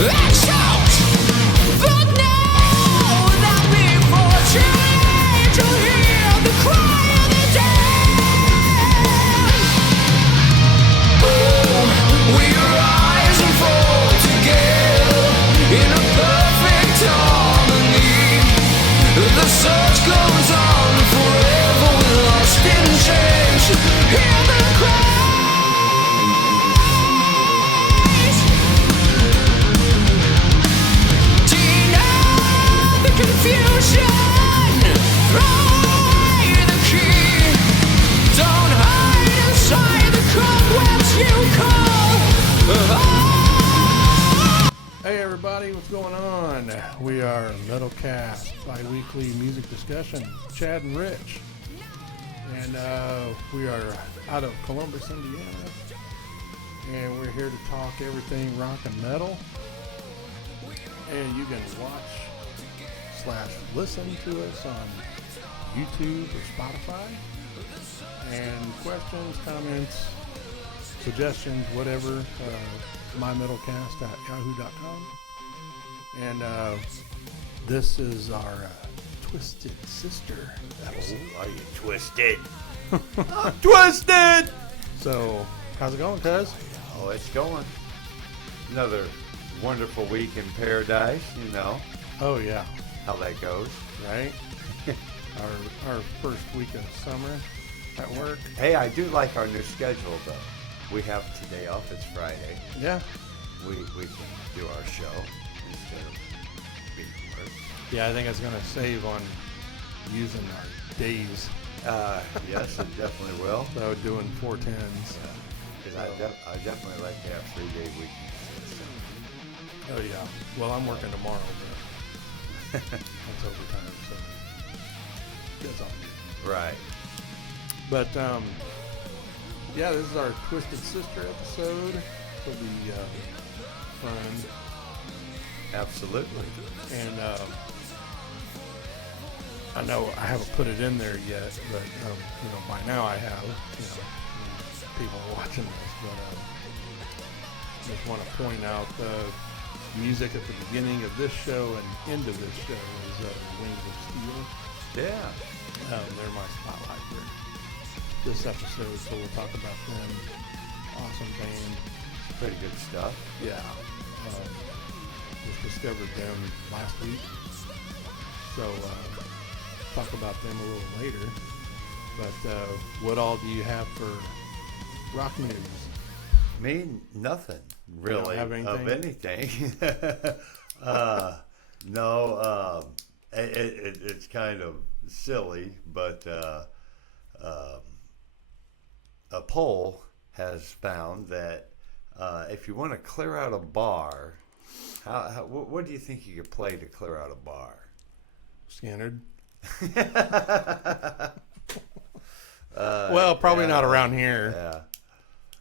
and shout. But know that before too late you'll hear the cry of the dead. Oh, we rise and fall together in a perfect harmony. The search goes on forever, we're lost in change. Hear the cries. Deny the confusion. Throw away the key. Don't hide inside the cobwebs you call home. Hey everybody, what's going on? We are MetalCast, bi-weekly music discussion. Chad and Rich. And we are out of Columbus, Indiana. And we're here to talk everything rock and metal. And you can watch/listen to us on YouTube or Spotify. And questions, comments, suggestions, whatever, mymetalcast@yahoo.com. And this is our Twisted Sister episode. Oh, are you twisted? I'm twisted! So, how's it going, cuz? Oh, it's going. Another wonderful week in paradise, you know Oh, yeah. how that goes. Right? our first week of summer at work. Hey, I do like our new schedule, though. We have today off, it's Friday. Yeah. We can do our show instead of being at work. Yeah, I think it's going to save on using our days. Yes, it definitely will. So, doing 410s. Because I definitely like to have 3-day weekends. Oh, yeah. Well, I'm working tomorrow, but that's overtime, so that's all good. Right. But, yeah, this is our Twisted Sister episode. It'll be fun. Absolutely. And I know I haven't put it in there yet, but, by now I have, people watching this. But just want to point out the music at the beginning of this show and end of this show is Wings of Steel. Yeah. They're my spotlight for this episode, so we'll talk about them. Awesome band. Pretty good stuff. Yeah. Just discovered them last week. So talk about them a little later. But what all do you have for rock news? Me, nothing really have of anything. No, it's kind of silly, but a poll has found that if you want to clear out a bar, what do you think you could play to clear out a bar? Standard. Well, probably not around here. Yeah.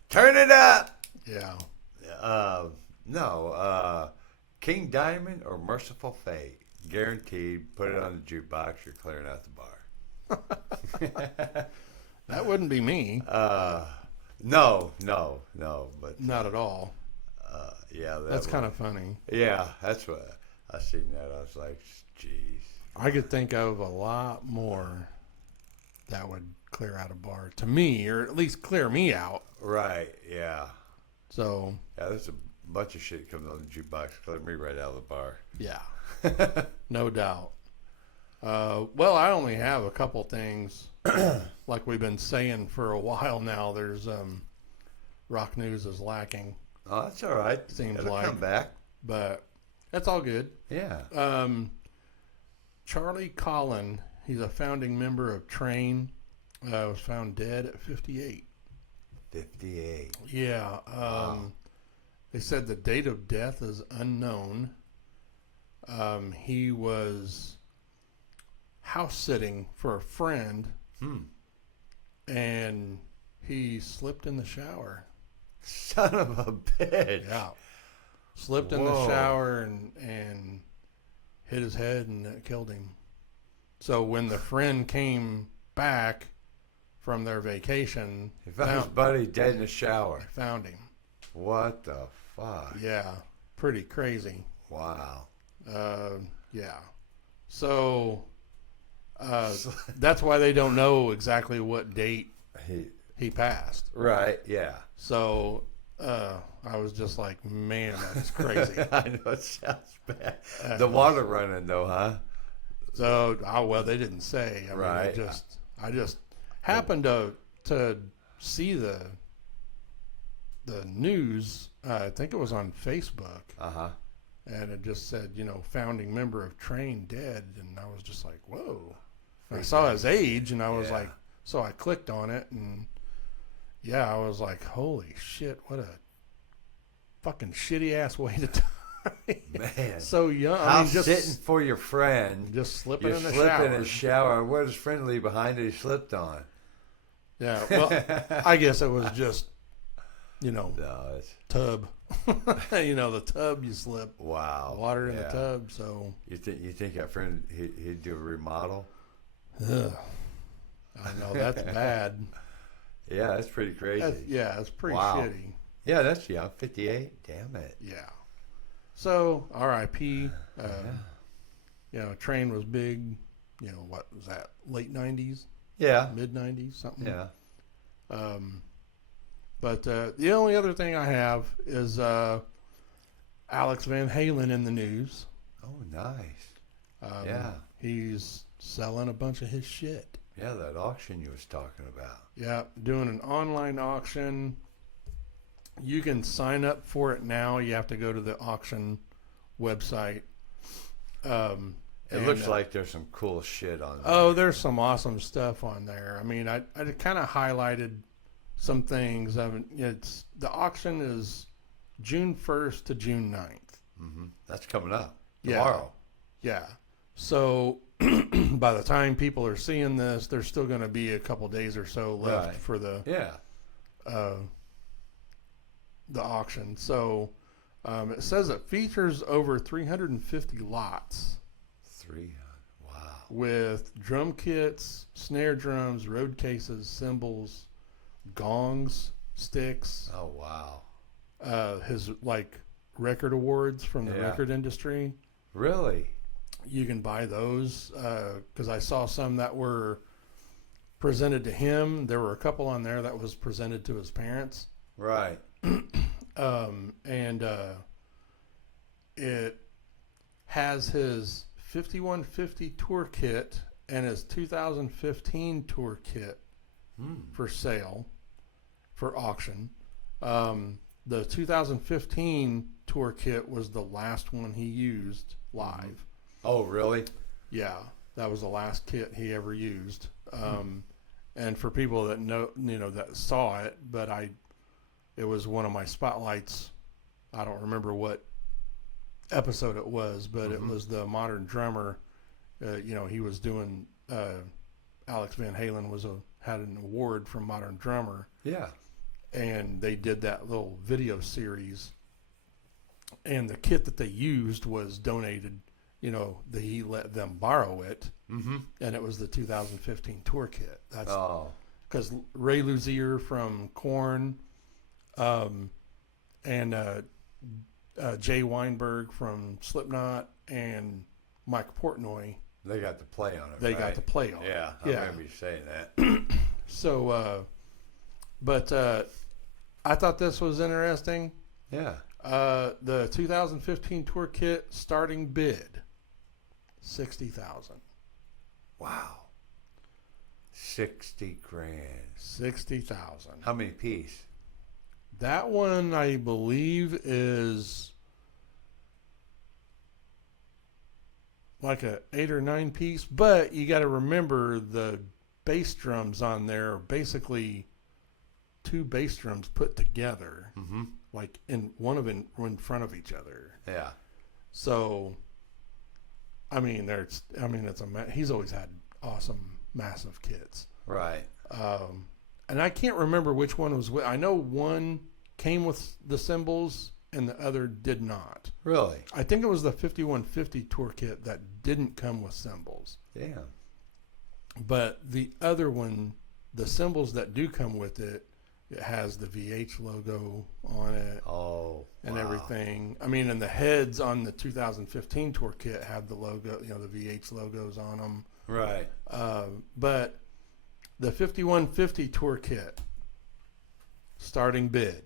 Turn it up. Yeah. No. King Diamond or Merciful Fate. Guaranteed. Put it on the jukebox. You're clearing out the bar. That wouldn't be me. No. But Not at all. yeah, That's kind of funny. Yeah, that's what I seen that. I was like, geez. I could think of a lot more that would clear out a bar to me, or at least clear me out. Right. Yeah. So. Yeah, there's a bunch of shit comes on the jukebox. Clear me right out of the bar. Yeah. No doubt. Well, I only have a couple things. Like we've been saying for a while now, there's rock news is lacking. Oh, that's all right. Seems It'll like. come back. But that's all good. Yeah. Charlie Collin, he's a founding member of Train, was found dead at 58. 58. Yeah. They said the date of death is unknown. He was house sitting for a friend, and he slipped in the shower. Son of a bitch. Yeah. Slipped in the shower and hit his head, and it killed him. So when the friend came back from their vacation, He found his buddy dead in the shower. found him. What the fuck? Yeah. pretty crazy. Wow. Yeah. So that's why they don't know exactly what date he passed. Right. Yeah. So I was just like, man, that's crazy. I know it sounds bad. The water running though, huh? So well, they didn't say. I Right. mean, I just happened to see the news. I think it was on Facebook. Uh-huh. And it just said, founding member of Train dead. And I was just like, whoa. And I saw his age, and I was like, so I clicked on it, and yeah, I was like, holy shit, what a fucking shitty ass way to die. Man. So young. How I mean, just sitting for your friend. just slipping You're in the slipping shower. in the shower. What does friend leave behind that he slipped on? Yeah, well, I guess it was just, No, it's tub. The tub you slip. wow. Water in the tub, so. You think that friend he'd do a remodel? Ugh. I know, that's bad. Yeah, that's pretty crazy. It's pretty Wow. shitty. Yeah, that's 58. Damn it. Yeah. So, R.I.P. Train was big. What was that? Late 90s? Yeah. Mid 90s? Something? Yeah. But the only other thing I have is Alex Van Halen in the news. Oh, nice. Yeah. He's selling a bunch of his shit. Yeah, that auction you was talking about. Yeah, doing an online auction. You can sign up for it now. You have to go to the auction website. It looks like there's some cool shit on there. Oh, there's some awesome stuff on there. I mean, I kind of highlighted some things. The auction is June 1st to June 9th. Mm-hmm. That's coming up tomorrow. Yeah. So by the time people are seeing this, there's still going to be a couple days or so left for the auction. So it says it features over 350 lots. 300. Wow. With drum kits, snare drums, road cases, cymbals, gongs, sticks. Oh, wow. His record awards from the record industry. Really? You can buy those because I saw some that were presented to him. There were a couple on there that was presented to his parents. Right. And it has his 5150 tour kit and his 2015 tour kit for sale, for auction. The 2015 tour kit was the last one he used live. Oh, really? Yeah, that was the last kit he ever used. And for people that know, that saw it, but it was one of my spotlights. I don't remember what episode it was, but it was the Modern Drummer. He was doing. Alex Van Halen had an award from Modern Drummer. Yeah. And they did that little video series, and the kit that they used was donated. He let them borrow it, and it was the 2015 tour kit. That's because Ray Luzier from Korn, and Jay Weinberg from Slipknot, and Mike Portnoy. They got to play on it. They got to play on it. Yeah, I remember you saying that. So, but I thought this was interesting. Yeah. The 2015 tour kit starting bid, $60,000. Wow. 60 grand. 60,000. How many piece? That one, I believe, is like a 8 or 9 piece, but you got to remember the bass drums on there are basically 2 bass drums put together, like in in front of each other. Yeah. So, he's always had awesome, massive kits. Right. And I can't remember which one was. I know one came with the cymbals and the other did not. Really? I think it was the 5150 tour kit that didn't come with cymbals. Damn. But the other one, the cymbals that do come with it, It has the VH logo on it. Oh, and wow. everything. I mean, and the heads on the 2015 tour kit had the logo, the VH logos on them. Right. But the 5150 tour kit, starting bid,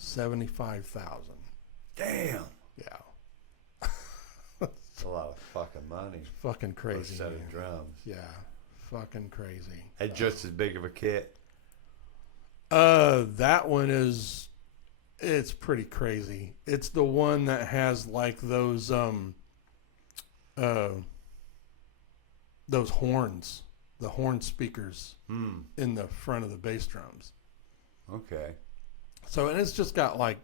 $75,000. Damn. Yeah. That's a lot of fucking money. Fucking For a crazy. set Man. of drums. Yeah. Fucking crazy. And just as big of a kit. That one it's pretty crazy. It's the one that has like those horns, the horn speakers in the front of the bass drums. Okay. So, and it's just got like,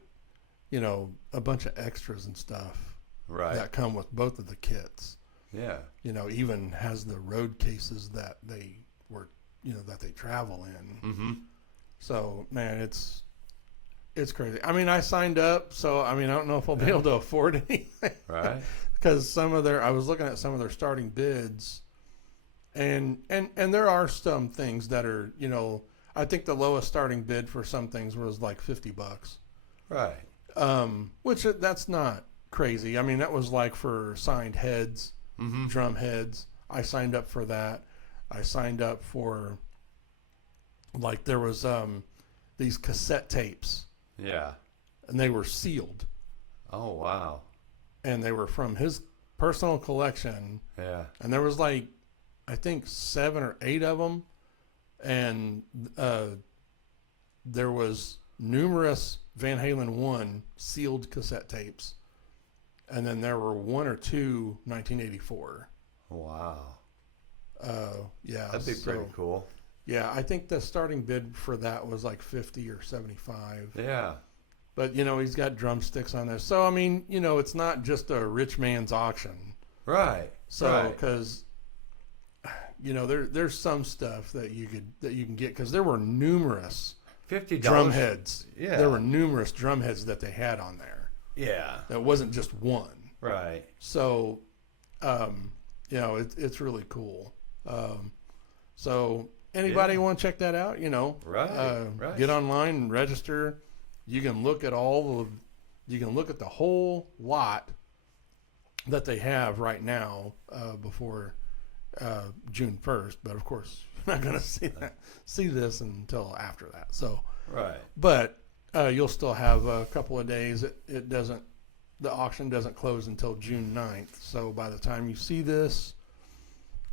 a bunch of extras and stuff that come with both of the kits. Yeah. Even has the road cases that they were, that they travel in. Mm-hmm. So, man, it's crazy. I mean, I signed up, so I don't know if I'll be able to afford anything. Right. Because I was looking at some of their starting bids, and there are some things that are, I think the lowest starting bid for some things was like $50. Right. Which that's not crazy. I mean, that was like for signed heads, drum heads. I signed up for that. I signed up for, like, there was these cassette tapes. Yeah. And they were sealed. Oh, wow. And they were from his personal collection. Yeah. And there was like, I think 7 or 8 of them. And there was numerous Van Halen 1 sealed cassette tapes. And then there were 1 or 2 1984. Wow. Yeah. That'd be pretty cool. Yeah, I think the starting bid for that was like 50 or 75. Yeah. But, he's got drumsticks on there. So, I mean, it's not just a rich man's auction. Right. So, because, there's some stuff that you can get, because there were numerous $50 drum heads. Yeah. There were numerous drum heads that they had on there. Yeah. That wasn't just one. Right. So, it's really cool. So anybody want to check that out? Right. Get online and register. You can look at the whole lot that they have right now before June 1st. But of course, you're not going to see this until after that. So, right. But you'll still have a couple of days. The auction doesn't close until June 9th. So by the time you see this,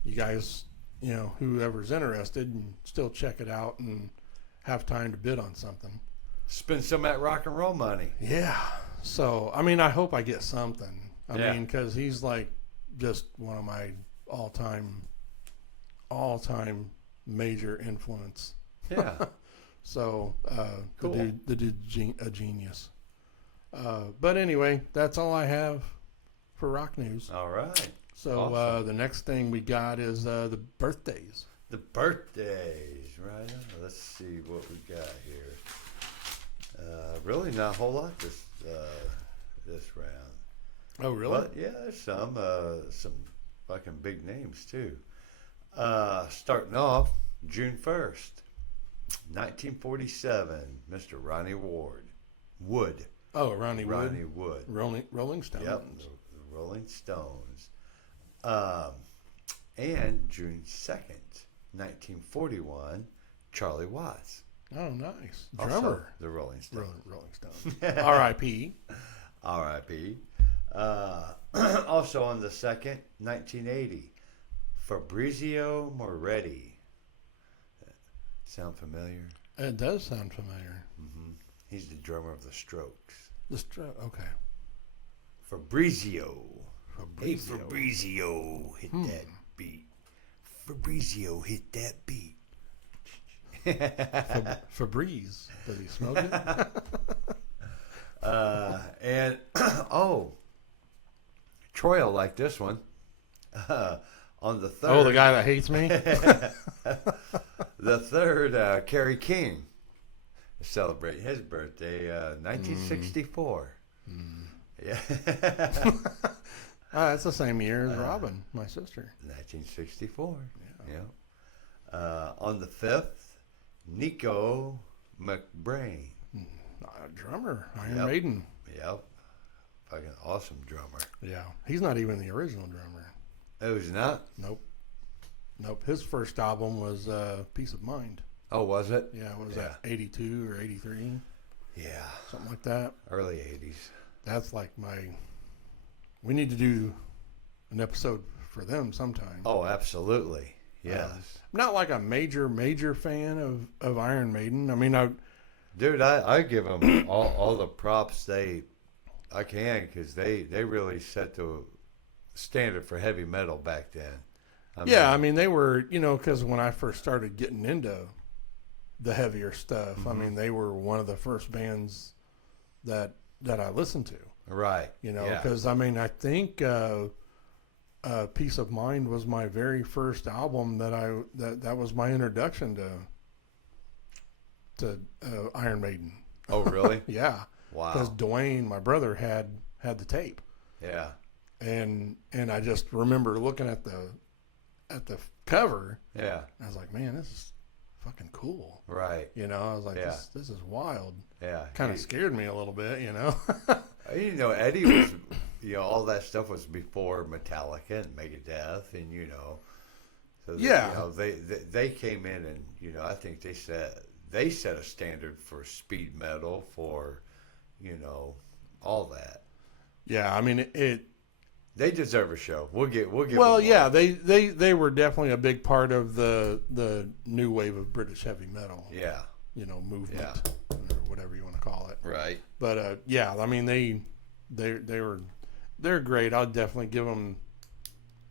you guys, whoever's interested, and still check it out and have time to bid on something. Spend some of that rock and roll money. Yeah. So, I mean, I hope I get something. I mean, because he's like just one of my all-time major influence. Yeah. So, Cool. the dude's a genius. But anyway, that's all I have for rock news. All right. So Awesome. the next thing we got is the birthdays. The birthdays, right? Let's see what we got here. Really not a whole lot this round. Oh, really? But yeah, there's some fucking big names too. Starting off June 1st, 1947, Mr. Ronnie Wood. Oh, Ronnie Wood. Rolling Stones. Yep, the Rolling Stones. And June 2nd, 1941, Charlie Watts. Oh, nice. Also Drummer. the Rolling Stones. Rolling Stones. R.I.P. R.I.P. Also on the 2nd, 1980, Fabrizio Moretti. Sound familiar? It does sound familiar. Mm-hmm. He's the drummer of the Strokes. Okay. Fabrizio. Hey, Fabrizio, hit that beat. Fabrizio, hit that beat. Febreze. Does he smoke it? And, Troy will like this one. On the 3rd. Oh, the guy that hates me? The 3rd, Kerry King. Celebrate his birthday, 1964. Yeah. That's the same year as Robin, my sister. 1964. Yeah. On the 5th, Nico McBrain. Drummer, Iron Yep. Maiden. Yep. Fucking awesome drummer. Yeah, he's not even the original drummer. Oh, he's not? Nope. His first album was Peace of Mind. Oh, was it? Yeah, what was that, 82 or 83? Yeah. Something like that. Early 80s. That's like we need to do an episode for them sometime. Oh, absolutely. Yes. I'm not like a major fan of Iron Maiden. I mean, Dude, I give them all the props I can, because they really set the standard for heavy metal back then. I mean, they were, because when I first started getting into the heavier stuff, I mean, they were one of the first bands that I listened to. Right. Because, I mean, I think Peace of Mind was my very first album that was my introduction to Iron Maiden. Oh, really? Yeah. Wow. Because Dwayne, my brother, had the tape. Yeah. And I just remember looking at the cover. Yeah. I was like, man, this is fucking cool. Right. I was like, this is wild. Yeah. Kind of scared me a little bit, Eddie was, all that stuff was before Metallica and Megadeth, and so they came in and I think they set a standard for speed metal, for all that. Yeah, I mean they deserve a show. We'll give well, them yeah, one. they were definitely a big part of the new wave of British heavy metal. Yeah. Movement, or whatever you want to call it. Right. But I mean they're great. I'll definitely give them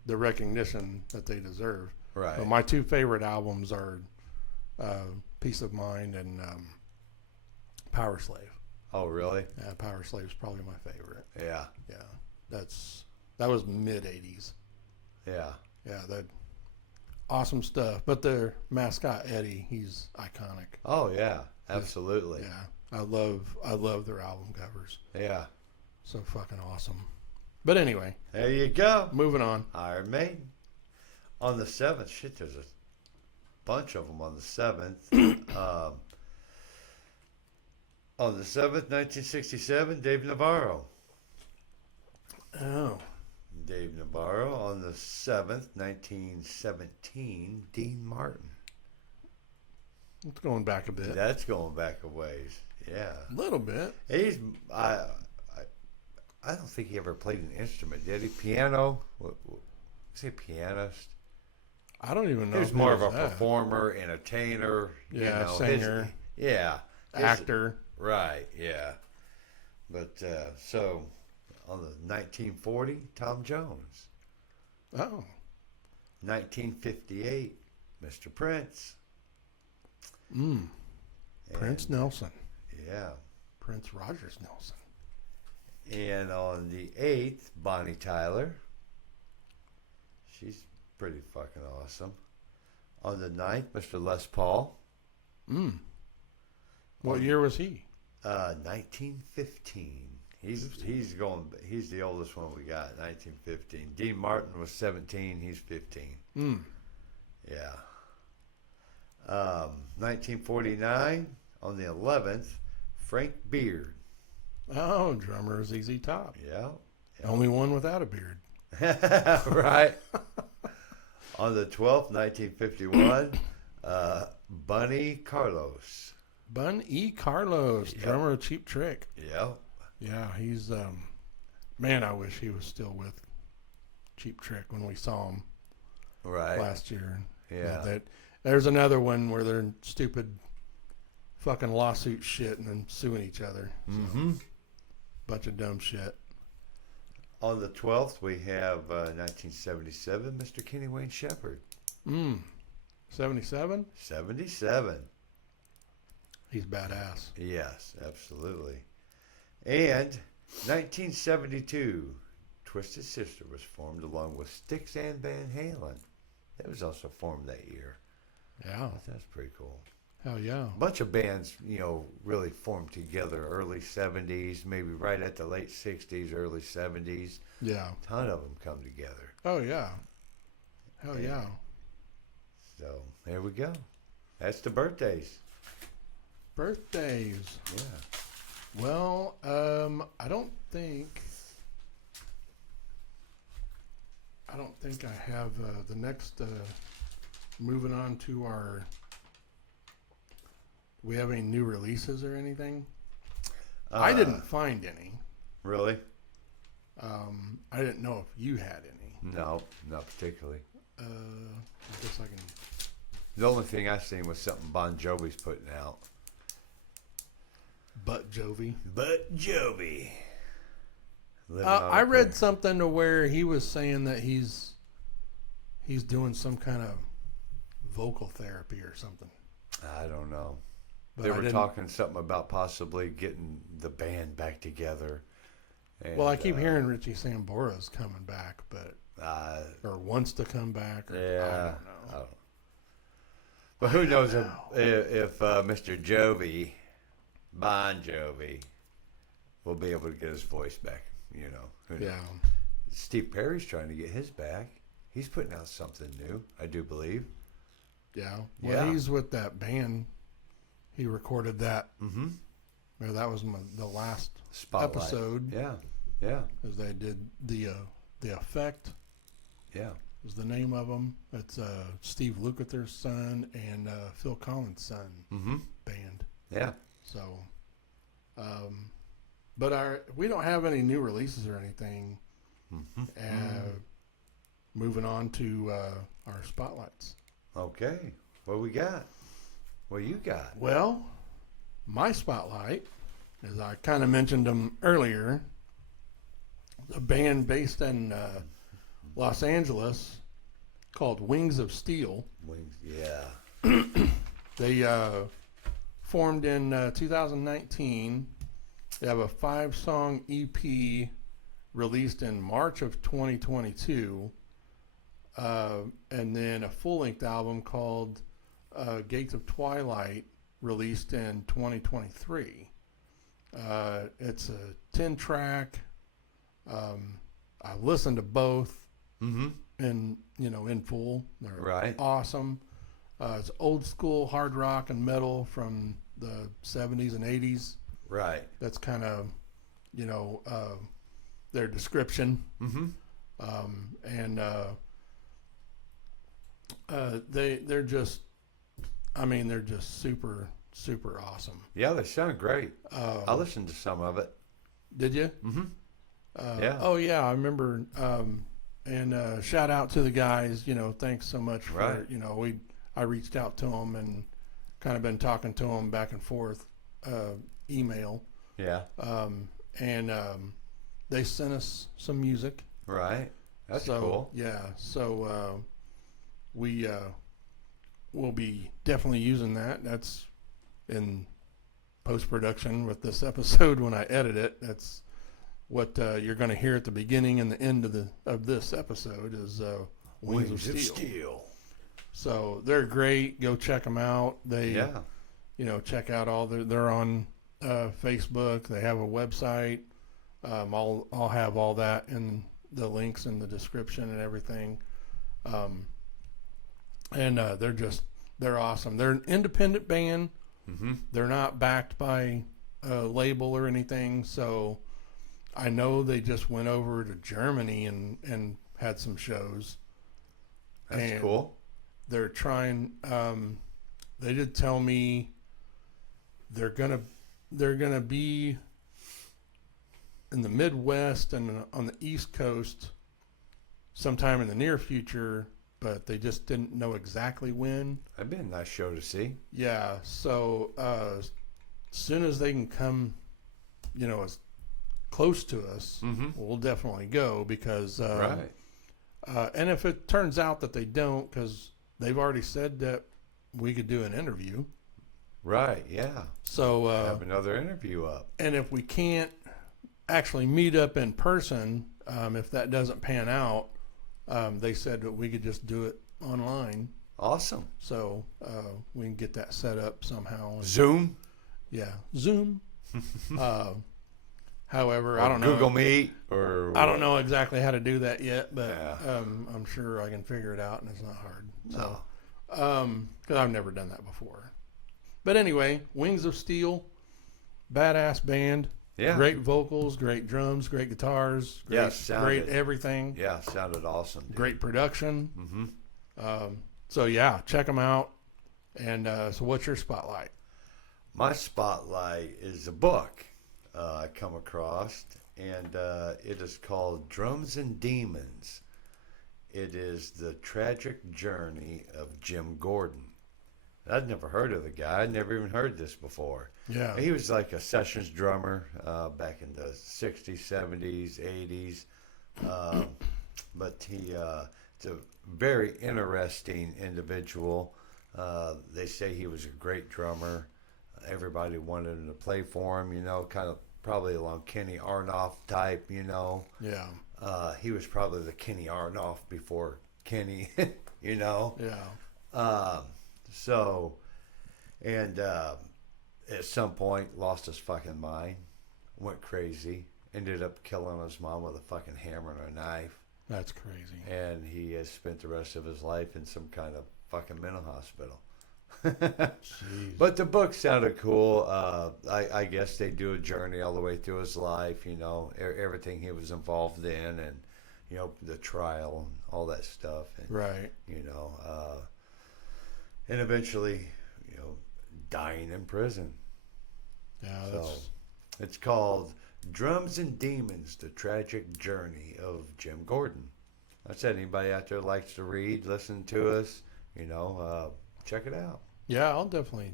the recognition that they deserve. Right. But my two favorite albums are Peace of Mind and Power Slave. Oh, really? Yeah, Power Slave's probably my favorite. Yeah. Yeah, that was mid '80s. Yeah. Yeah, that awesome stuff. But their mascot Eddie, he's iconic. Oh yeah, absolutely. Yeah, I love their album covers. Yeah. So fucking awesome. But anyway, There you go. moving on. Iron Maiden. On the 7th, shit, there's a bunch of them on the 7th. On the 7th, 1967, Dave Navarro. Oh, Dave Navarro. On the 7th, 1917, Dean Martin. it's going back a bit. That's going back a ways. Yeah. A little bit. I don't think he ever played an instrument, did he? Piano? Is he a pianist? I don't even know. He was if more it of a that. performer, entertainer. Yeah, singer. Actor. Right, yeah. But, so, on the 1940, Tom Jones. Oh. 1958, Mr. Prince. Prince Nelson. Yeah. Prince Rogers Nelson. And on the 8th, Bonnie Tyler. She's pretty fucking awesome. On the 9th, Mr. Les Paul. What year was he? 1915. He's the oldest one we got, 1915. Dean Martin was 17, he's 15. Yeah. 1949, on the 11th, Frank Beard. Oh, drummer is ZZ Top. Yeah. Only one without a beard. Right. On the 12th, 1951, Bunny Carlos. Bun E. Carlos, drummer of Cheap Trick. Yeah. Yeah, he's man, I wish he was still with Cheap Trick when we saw him last year. Yeah. There's another one where they're in stupid fucking lawsuit shit and then suing each other. Mm-hmm. Bunch of dumb shit. On the 12th, we have 1977, Mr. Kenny Wayne Shepherd. 77? 77. He's badass. Yes, absolutely. And 1972, Twisted Sister was formed along with Styx and Van Halen. That was also formed that year. Yeah. That's pretty cool. Hell yeah. A bunch of bands, really formed together early 70s, maybe right at the late 60s, early 70s. Yeah. A ton of them come together. Oh, yeah. Hell yeah. So, there we go. That's the birthdays. Birthdays. Yeah. Well, I don't think I have the next. Moving on to our. Do we have any new releases or anything? I didn't find any. Really? I didn't know if you had any. No, not particularly. I guess I can. The only thing I seen was something Bon Jovi's putting out. But Jovi. I read something to where he was saying that he's doing some kind of vocal therapy or something. I don't know. But they were talking something about possibly getting the band back together. And, well, I keep hearing Richie Sambora's coming back, but or wants to come back. Or, yeah, I don't know. But who knows if Mr. Jovi, Bon Jovi, will be able to get his voice back. You know. Who knows? Yeah. Steve Perry's trying to get his back. He's putting out something new, I do believe. Yeah. Well, Yeah. he's with that band. He recorded that. Mm-hmm. Or that was the last Spotlight. episode. Yeah. Yeah. Because they did the Effect. Yeah. Was the name of them. It's Steve Lukather's son and Phil Collins' son band. Yeah. So, but we don't have any new releases or anything. Moving on to our spotlights. Okay. What we got? What you got? Well, my spotlight, as I kind of mentioned them earlier, a band based in Los Angeles called Wings of Steel. Wings. Yeah. They formed in 2019. They have a 5-song EP released in March of 2022, and then a full-length album called Gates of Twilight released in 2023. It's a 10-track. I listened to both in full. They're awesome. It's old school hard rock and metal from the 70s and 80s. Right. That's kind of, their description. And they're just super, super awesome. Yeah, they sound great. I listened to some of it. Did you? Yeah. Oh, yeah, I remember. And shout out to the guys, thanks so much for, I reached out to them and kind of been talking to them back and forth, email. Yeah. And they sent us some music. Right. That's cool. Yeah. So we'll be definitely using that. That's in post-production with this episode when I edit it. That's what you're going to hear at the beginning and the end of this episode is Wings of Steel. So they're great. Go check them out. They, check out all they're on Facebook. They have a website. I'll have all that in the links in the description and everything. And they're awesome. They're an independent band. They're not backed by a label or anything. So I know they just went over to Germany and had some shows. That's cool. They're trying. They did tell me they're gonna be in the Midwest and on the East Coast sometime in the near future, but they just didn't know exactly when. That'd be a nice show to see. Yeah. So as soon as they can come, as close to us, we'll definitely go because. Right. And if it turns out that they don't, because they've already said that we could do an interview. Right, yeah. So have another interview up. And if we can't actually meet up in person, if that doesn't pan out, they said that we could just do it online. Awesome. So we can get that set up somehow. Zoom? Yeah, Zoom. However, or I don't know. Google Meet or I don't know exactly how to do that yet, but I'm sure I can figure it out, and it's not hard. So, because I've never done that before. But anyway, Wings of Steel, badass band. Yeah. Great vocals, great drums, great guitars, great everything. Yeah, sounded awesome. Dude. Great production. Mm-hmm. So yeah, check them out. And so what's your spotlight? My spotlight is a book I come across, and it is called Drums and Demons. It is the tragic journey of Jim Gordon. I'd never heard of the guy. I'd never even heard this before. Yeah. He was like a sessions drummer back in the 60s, 70s, 80s. But he's a very interesting individual. They say he was a great drummer. Everybody wanted him to play for him, kind of probably along Kenny Aronoff type, Yeah. He was probably the Kenny Aronoff before Kenny, Yeah. So, and at some point lost his fucking mind, went crazy, ended up killing his mom with a fucking hammer and a knife. That's crazy. And he has spent the rest of his life in some kind of fucking mental hospital. Jeez. But the book sounded cool. I guess they do a journey all the way through his life, everything he was involved in, and the trial and all that stuff, and Right. and eventually dying in prison. Yeah. So it's called Drums and Demons: The Tragic Journey of Jim Gordon. I said, anybody out there likes to read, listen to us, check it out. Yeah, I'll definitely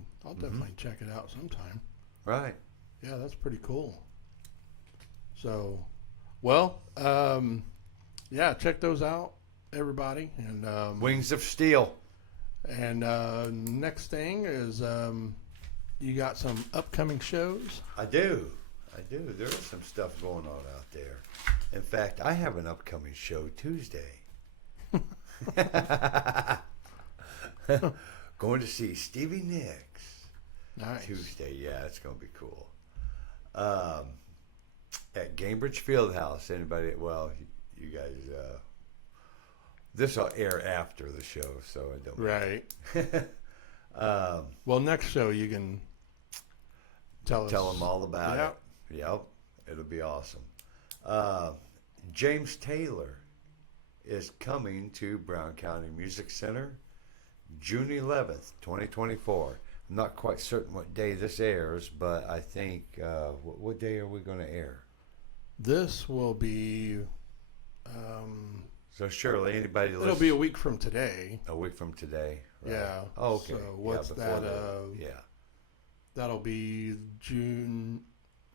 check it out sometime. Right. Yeah, that's pretty cool. So, well, yeah, check those out, everybody. And Wings of Steel. And next thing is you got some upcoming shows. I do. There is some stuff going on out there. In fact, I have an upcoming show Tuesday. Going to see Stevie Nicks. Nice. Tuesday. Yeah, it's going to be cool. At Cambridge Fieldhouse. Anybody? Well, you guys. This will air after the show, so it don't. Right. Well, next show you can tell them all about it. Yep. It'll be awesome. James Taylor is coming to Brown County Music Center June 11th, 2024. I'm not quite certain what day this airs, but I think, what day are we going to air? This will be... so surely anybody listening... It'll be a week from today. A week from today. Right? Yeah. Oh, okay. So what's that? Yeah. That'll be June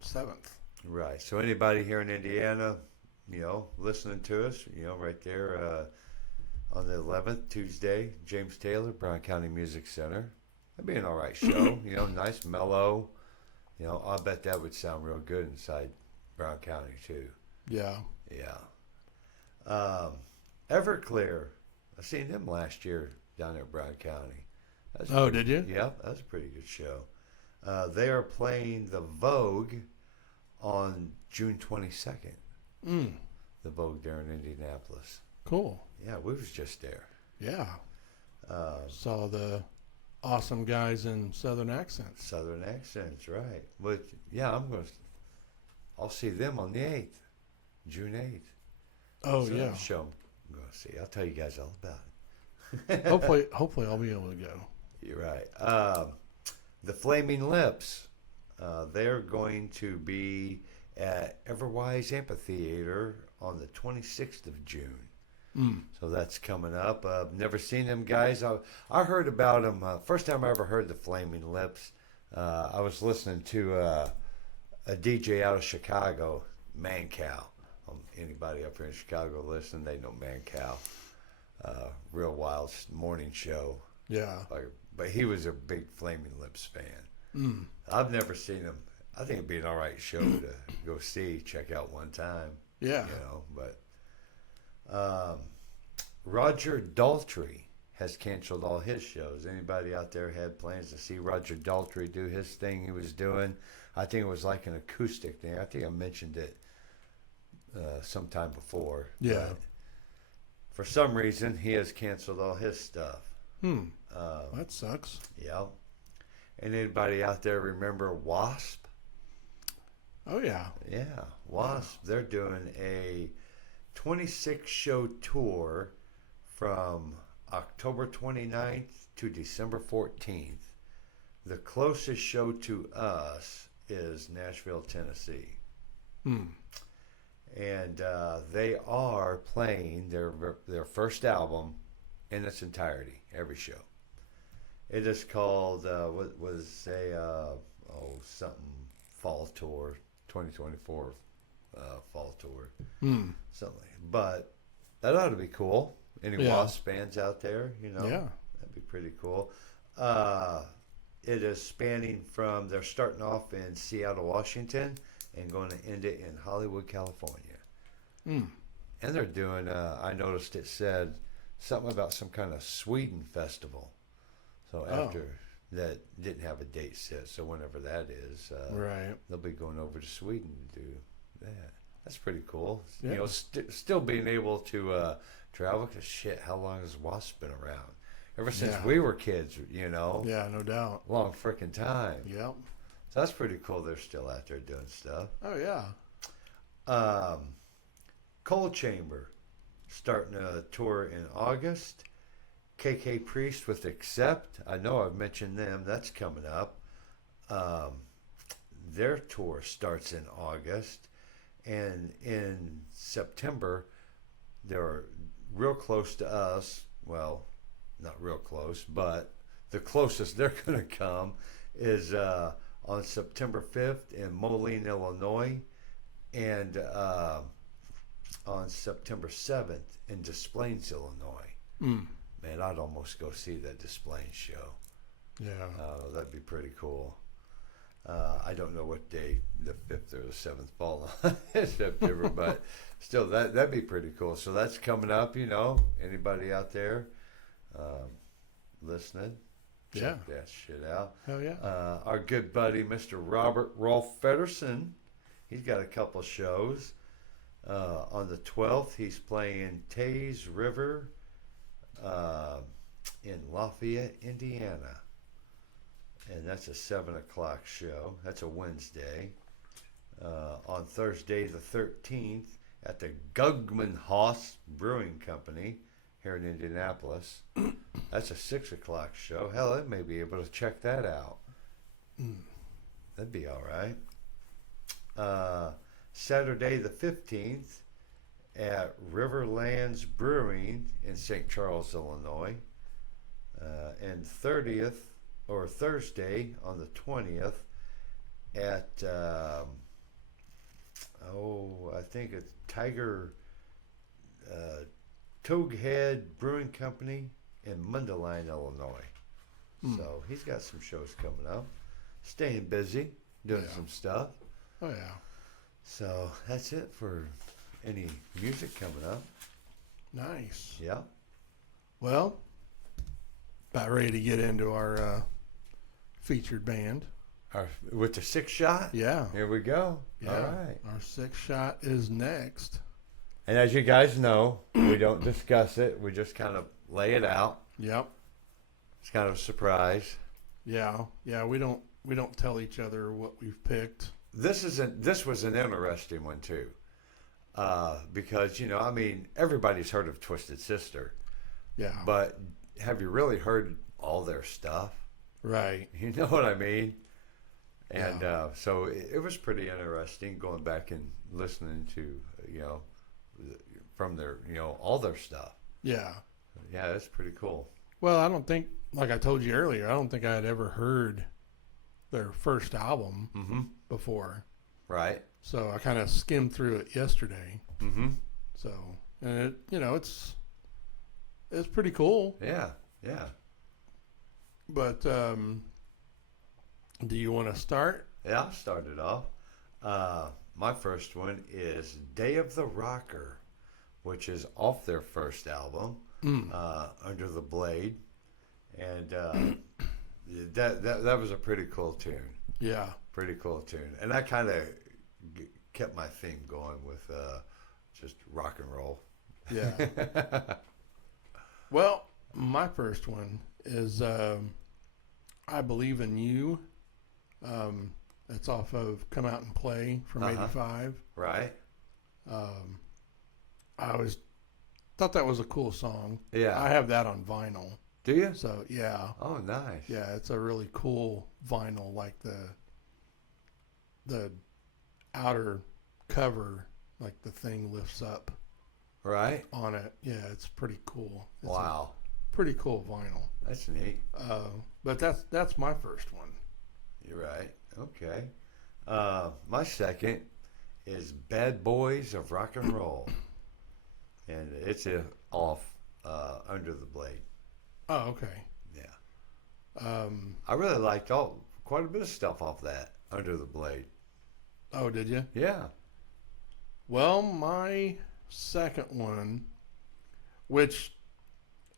7th. Right. So anybody here in Indiana, listening to us, right there on the 11th, Tuesday, James Taylor, Brown County Music Center. That'd be an all right show. Nice, mellow. I bet that would sound real good inside Brown County too. Yeah. Yeah. Everclear. I seen them last year down there in Brown County. Did you? Yeah, that was a pretty good show. They are playing the Vogue on June 22nd. The Vogue there in Indianapolis. Cool. Yeah, we was just there. Yeah. Saw the awesome guys in Southern accents. Southern accents, right. But yeah, I'll see them on the 8th, June 8th. Oh, so yeah. Show I'm going to see. I'll tell you guys all about it. hopefully I'll be able to go. You're right. The Flaming Lips, they're going to be at Everwise Amphitheater on the 26th of June. So that's coming up. I've never seen them guys. I heard about them. First time I ever heard the Flaming Lips, I was listening to a DJ out of Chicago, Mancow. Anybody up here in Chicago listening, they know Mancow. Real wild morning show. Yeah. But he was a big Flaming Lips fan. I've never seen him. I think it'd be an all right show to go see, check out one time. Yeah. But Roger Daltrey has canceled all his shows. Anybody out there had plans to see Roger Daltrey do his thing he was doing? I think it was like an acoustic thing. I think I mentioned it sometime before. Yeah. But for some reason, he has canceled all his stuff. That sucks. Yeah. And anybody out there remember Wasp? Oh, yeah. Yeah, Wasp. They're doing a 26-show tour from October 29th to December 14th. The closest show to us is Nashville, Tennessee. And they are playing their first album in its entirety, every show. It is called, something fall tour, 2024 fall tour. Something. But that ought to be cool. Any Wasp fans out there, you know? Yeah. That'd be pretty cool. It is spanning from, they're starting off in Seattle, Washington, and going to end it in Hollywood, California. And they're doing, I noticed it said something about some kind of Sweden festival. So after that didn't have a date set, so whenever that is, right, they'll be going over to Sweden to do that. That's pretty cool. Yeah. You know, still being able to travel, because shit, how long has Wasp been around? Ever since we were kids, you know? Yeah, no doubt. Long freaking time. Yep. So that's pretty cool. They're still out there doing stuff. Oh, yeah. Cold Chamber starting a tour in August. KK Priest with Accept. I know I've mentioned them. That's coming up. Their tour starts in August. And in September, they're real close to us. Well, not real close, but the closest they're going to come is on September 5th in Moline, Illinois, and on September 7th in Des Plaines, Illinois. Man, I'd almost go see that Des Plaines show. Yeah. That'd be pretty cool. I don't know what day the 5th or the 7th fall on in September, but still, that'd be pretty cool. So that's coming up, you know. Anybody out there listening? Check that shit out. Hell yeah. Our good buddy, Mr. Robert Rolf Feddersen, he's got a couple shows. On the 12th, he's playing Taze River in Lafayette, Indiana. And that's a 7 o'clock show. That's a Wednesday. On Thursday, the 13th, at the Guggenhaus Brewing Company here in Indianapolis. That's a 6 o'clock show. Hell, I may be able to check that out. That'd be all right. Saturday the 15th at Riverlands Brewing in St. Charles, Illinois. And Thursday on the 20th at, I think it's Tiger Toadhead Brewing Company in Mundelein, Illinois. So he's got some shows coming up. Staying busy, doing some stuff. Oh, yeah. So that's it for any music coming up. Nice. Yeah. Well, about ready to get into our featured band. With the 6 shot? Yeah. Here we go. Yeah. All right. Our 6 shot is next. And as you guys know, we don't discuss it. We just kind of lay it out. Yep. It's kind of a surprise. Yeah. Yeah. We don't tell each other what we've picked. This was an interesting one too, because I mean, everybody's heard of Twisted Sister. Yeah. But have you really heard all their stuff? Right. You know what I mean? And so it was pretty interesting going back and listening to from their all their stuff. Yeah. Yeah, that's pretty cool. Well, I don't think, like I told you earlier, I don't think I had ever heard their first album before. Right. So I kind of skimmed through it yesterday. So, and it's pretty cool. Yeah. Yeah. But do you want to start? Yeah, I'll start it off. My first one is Day of the Rocker, which is off their first album, Under the Blade. And that was a pretty cool tune. Yeah. Pretty cool tune. And I kind of kept my theme going with just rock and roll. Yeah. Well, my first one is I Believe in You. It's off of Come Out and Play from '85. Right. I always thought that was a cool song. Yeah. I have that on vinyl. Do you? So, yeah. Oh, nice. Yeah, it's a really cool vinyl, like the outer cover, like the thing lifts up. Right. On it. Yeah, it's pretty cool. It's wow. Pretty cool vinyl. That's neat. But that's my first one. You're right. Okay. My second is Bad Boys of Rock and Roll. And it's off Under the Blade. Oh, okay. Yeah. I really liked quite a bit of stuff off that Under the Blade. Oh, did you? Yeah. Well, my second one, which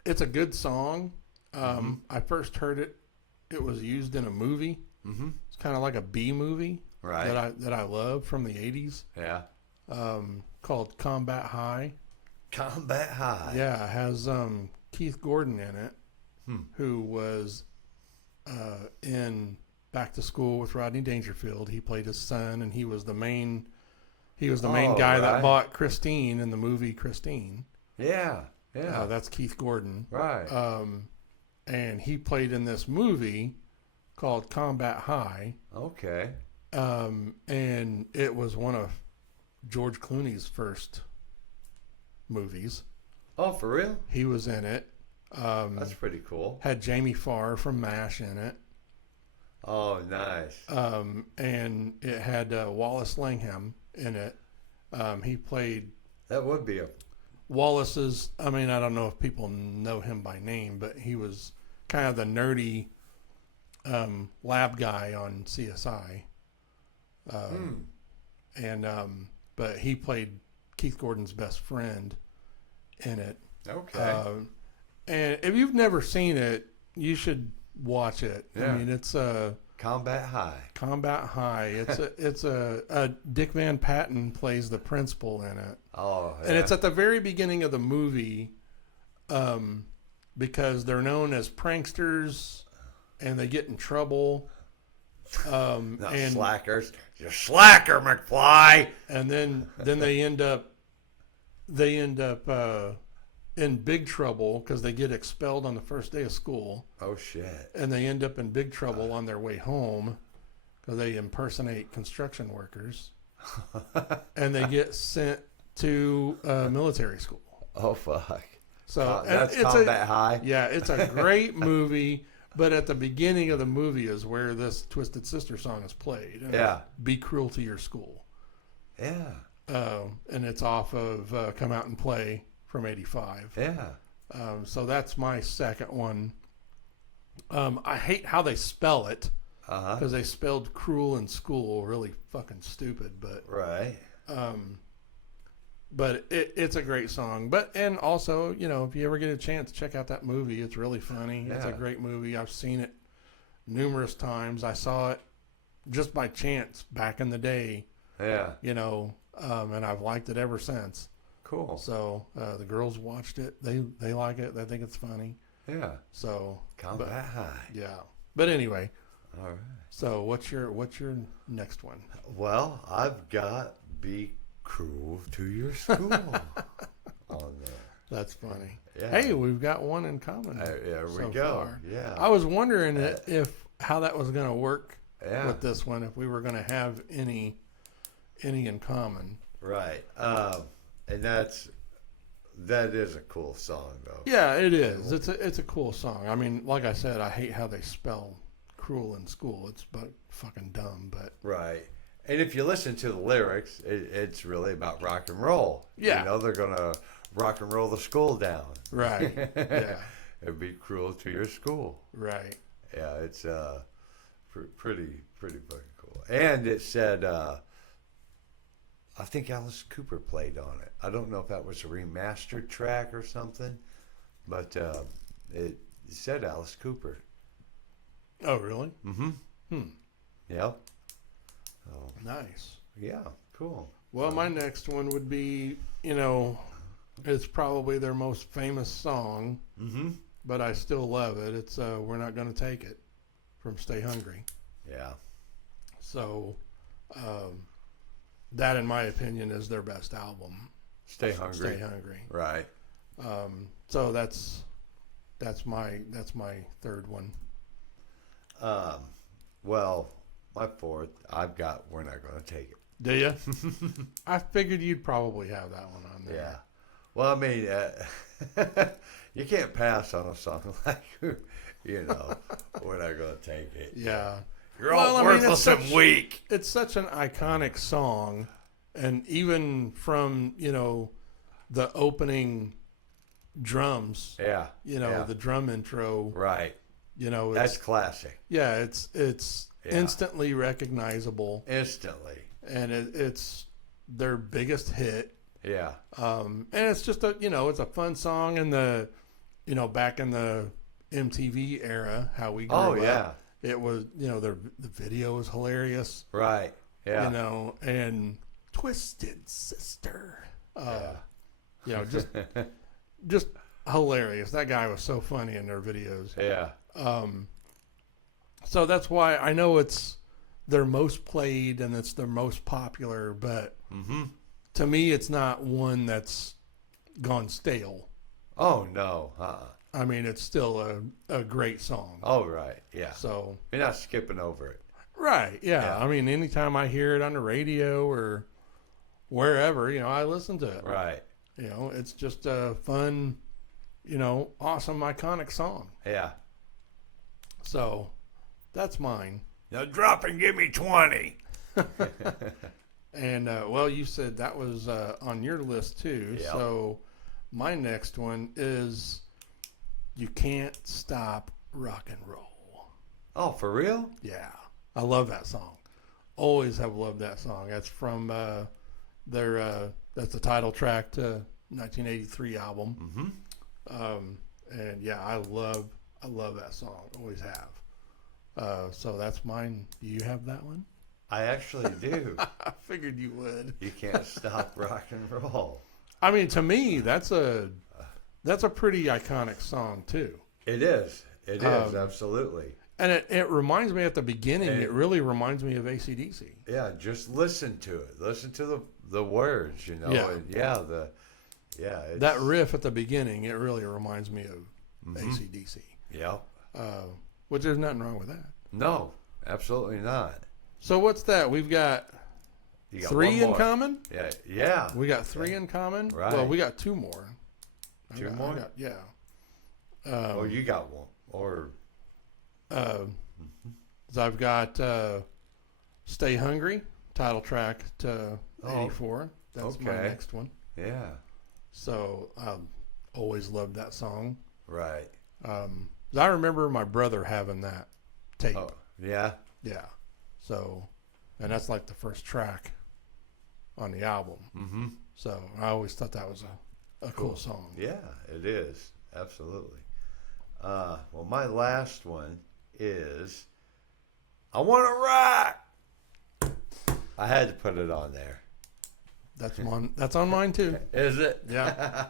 it's a good song. I first heard it. It was used in a movie. Mm-hmm. It's kind of like a B movie, right? That I love from the '80s. Yeah. Called Combat High. Combat High. Yeah, it has Keith Gordon in it, who was in Back to School with Rodney Dangerfield. He played his son, and he was the main. He was the main guy that bought Christine in the movie Christine. Yeah, yeah. That's Keith Gordon. Right. And he played in this movie called Combat High. Okay. And it was one of George Clooney's first movies. Oh, for real? He was in it. That's pretty cool. Had Jamie Farr from MASH in it. Oh, nice. And it had Wallace Langham in it. He played... That would be a... Wallace's... I mean, I don't know if people know him by name, but he was kind of the nerdy lab guy on CSI. But he played Keith Gordon's best friend in it. Okay. And if you've never seen it, you should watch it. Yeah. I mean, it's Combat High. Combat High. It's a Dick Van Patten plays the principal in it. Oh, yeah. And it's at the very beginning of the movie, because they're known as pranksters, and they get in trouble. And slackers. You're slacker, McFly. And then they end up in big trouble because they get expelled on the first day of school. Oh shit! And they end up in big trouble on their way home because they impersonate construction workers, and they get sent to military school. Oh fuck! So that's Combat High. Yeah, it's a great movie. But at the beginning of the movie is where this Twisted Sister song is played. And yeah. Be Cruel to Your School. Yeah. And it's off of Come Out and Play from '85. Yeah. So that's my second one. I hate how they spell it. Because they spelled cruel in school really fucking stupid. But right. But it's a great song. And also, if you ever get a chance, check out that movie. It's really funny. Yeah. It's a great movie. I've seen it numerous times. I saw it just by chance back in the day. Yeah. And I've liked it ever since. Cool. So the girls watched it. They like it. They think it's funny. Yeah. So Combat High. Yeah. But anyway. All right. So what's your next one? Well, I've got Be Cruel to Your School on there. That's funny. Yeah. Hey, we've got one in common. There we so go. Far. Yeah. I was wondering how that was going to work yeah. with this one, if we were going to have any in common. Right. And that is a cool song, though. Yeah, it is. It's a cool song. I mean, like I said, I hate how they spell cruel in school. It's fucking dumb, but right. And if you listen to the lyrics, it's really about rock and roll. Yeah. They're gonna rock and roll the school down. Right. Yeah. It'd be cruel to your school. Right. Yeah, it's pretty fucking cool. And it said, I think Alice Cooper played on it. I don't know if that was a remastered track or something, but it said Alice Cooper. Oh, really? Mm-hmm. Yep. Oh. Nice. Yeah, cool. Well, my next one would be, it's probably their most famous song, but I still love it. It's We're Not Gonna Take It. from Stay Hungry. Yeah. So that, in my opinion, is their best album. Stay Hungry. Stay Hungry. Right. So that's my third one. Well, my fourth, I've got We're Not Gonna Take It. Do you? I figured you'd probably have that one on there. Yeah. Well, I mean, you can't pass on a song like, We're Not Gonna Take It. Yeah. You're all worthless and weak. It's such an iconic song, and even from the opening drums. Yeah. The drum intro. Right. It's, that's classic. Yeah, it's instantly recognizable. Instantly. And it's their biggest hit. Yeah. And it's just it's a fun song in the, back in the MTV era, how we grew up. Oh, yeah. It was, the video was hilarious. Right. Yeah. And Twisted Sister. Yeah. Just hilarious. That guy was so funny in their videos. Yeah. So that's why I know it's their most played and it's their most popular, but to me, it's not one that's gone stale. Oh, no. I mean, it's still a great song. Oh, right. Yeah. So you're not skipping over it. Right. Yeah. I mean, anytime I hear it on the radio or wherever, I listen to it. Right. It's just a fun, awesome, iconic song. Yeah. So that's mine. Now drop and give me 20. And, you said that was on your list too. Yep. So my next one is You Can't Stop Rock and Roll. Oh, for real? Yeah. I love that song. Always have loved that song. That's from that's the title track to 1983 album. And yeah, I love that song. Always have. So that's mine. Do you have that one? I actually do. I figured you would. You Can't Stop Rock and Roll. I mean, to me, that's a pretty iconic song too. It is. It is, absolutely. And it reminds me at the beginning, it really reminds me of AC/DC. Yeah, just listen to it. Listen to the words, Yeah. And that riff at the beginning, it really reminds me of AC/DC. Yeah. Which there's nothing wrong with that. No, absolutely not. So what's that? We've got three in common? Yeah. We got three in common? Right. Well, we got two more. Two more? Yeah. You got one. Or... So I've got Stay Hungry, title track to 84. That's my next one. Yeah. So always loved that song. Right. I remember my brother having that tape. Oh, yeah? Yeah. So, and that's like the first track on the album. Mm-hmm. So I always thought that was a cool song. Yeah, it is. Absolutely. Well, my last one is I Want to Rock. I had to put it on there. That's on mine too. Is it? Yeah.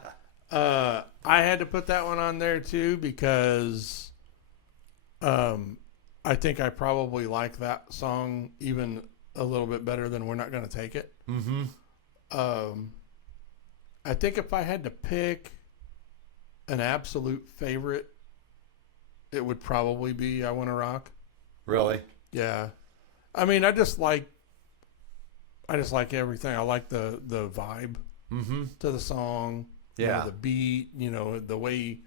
I had to put that one on there too because I think I probably like that song even a little bit better than We're Not Gonna Take It. Mm-hmm. I think if I had to pick an absolute favorite, it would probably be I Wanna Rock. Really? Yeah. I mean, I just like everything. I like the vibe to the song. Yeah. The beat, the way,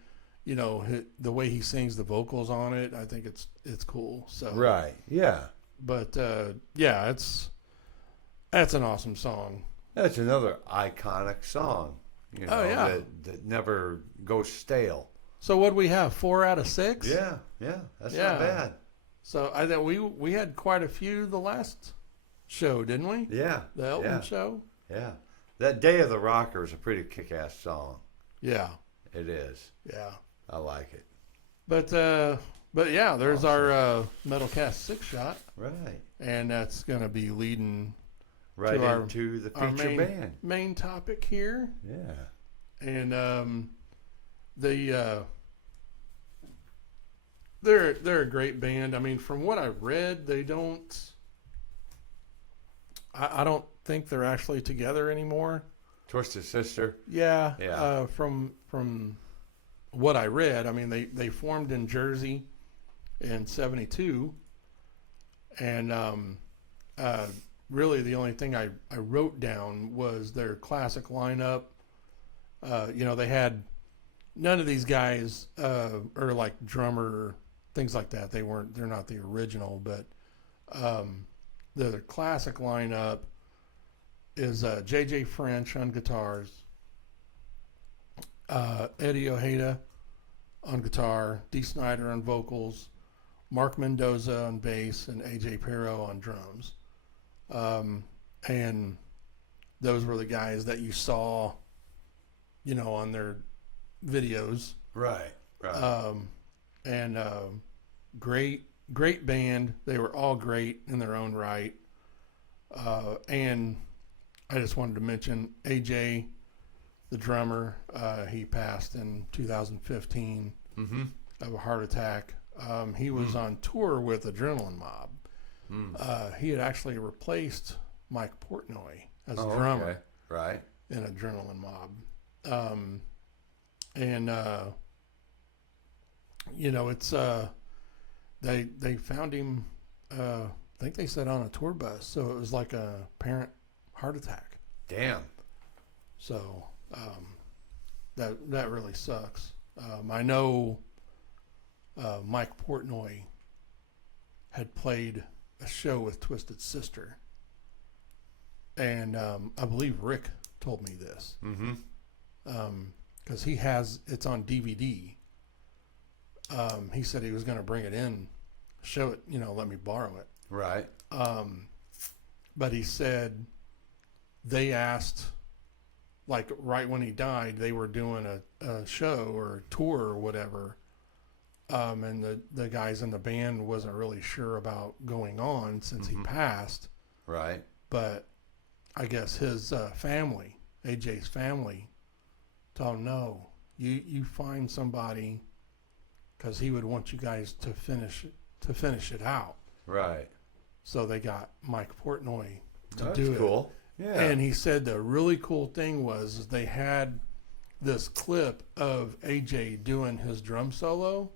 the way he sings the vocals on it. I think it's cool. So right. Yeah. But that's an awesome song. That's another iconic song. That never goes stale. So what do we have? 4 out of 6? Yeah. That's not bad. So I think we had quite a few the last show, didn't we? Yeah. The Elton show. Yeah. That Day of the Rocker is a pretty kick-ass song. Yeah. It is. Yeah. I like it. But yeah, there's our MetalCast 6 shot. Right. And that's going to be leading right to into the feature band. Main topic here. Yeah. And the they're a great band. I mean, from what I've read, they don't. I don't think they're actually together anymore. Twisted Sister. Yeah. Yeah. From what I read, I mean, they formed in Jersey in '72, and really the only thing I wrote down was their classic lineup. They had none of these guys are like drummer, things like that. They're not the original, but the classic lineup is J.J. French on guitars, Eddie Ojeda on guitar, Dee Snider on vocals, Mark Mendoza on bass, and A.J. Pero on drums. And those were the guys that you saw, on their videos. Right. And great band. They were all great in their own right. And I just wanted to mention AJ, the drummer. He passed in 2015 of a heart attack. He was on tour with Adrenaline Mob. He had actually replaced Mike Portnoy as a drummer. Okay. Right. In Adrenaline Mob. It's they found him. I think they said on a tour bus, so it was like a apparent heart attack. Damn. So that really sucks. I know Mike Portnoy had played a show with Twisted Sister, and I believe Rick told me this. Because it's on DVD. He said he was going to bring it in, show it, let me borrow it. Right. But he said they asked, like right when he died, they were doing a show or a tour or whatever. And the guys in the band wasn't really sure about going on since he passed. Right. But I guess his family, AJ's family, told him, no, you find somebody, because he would want you guys to finish it out. Right. So they got Mike Portnoy to That's do it. Cool. Yeah. And he said the really cool thing was they had this clip of AJ doing his drum solo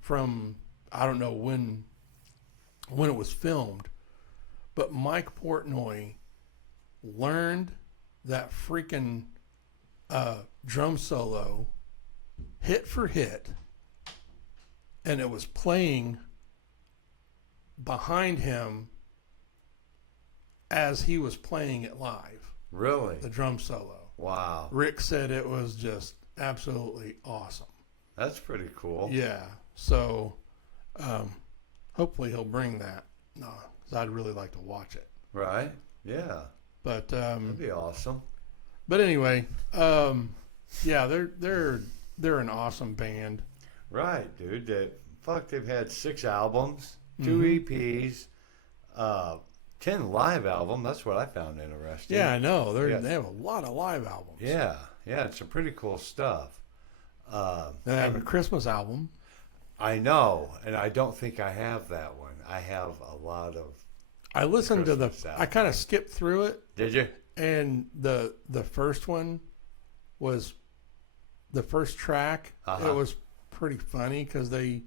from, I don't know when it was filmed, but Mike Portnoy learned that freaking drum solo hit for hit, and it was playing behind him as he was playing it live. Really? The drum solo. Wow. Rick said it was just absolutely awesome. That's pretty cool. Yeah. So hopefully he'll bring that. No, 'cause I'd really like to watch it. Right? Yeah. But That'd be awesome. But anyway, yeah, they're an awesome band. Right, dude. They've had 6 albums, 2 EPs, 10 live albums. That's what I found interesting. Yeah, I know. They have a lot of live albums. Yeah, it's some pretty cool stuff. They have a Christmas album. I know, and I don't think I have that one. I have a lot of. I listened Christmas to albums. I kind of skipped through it. Did you? And the first one was the first track. It was pretty funny because they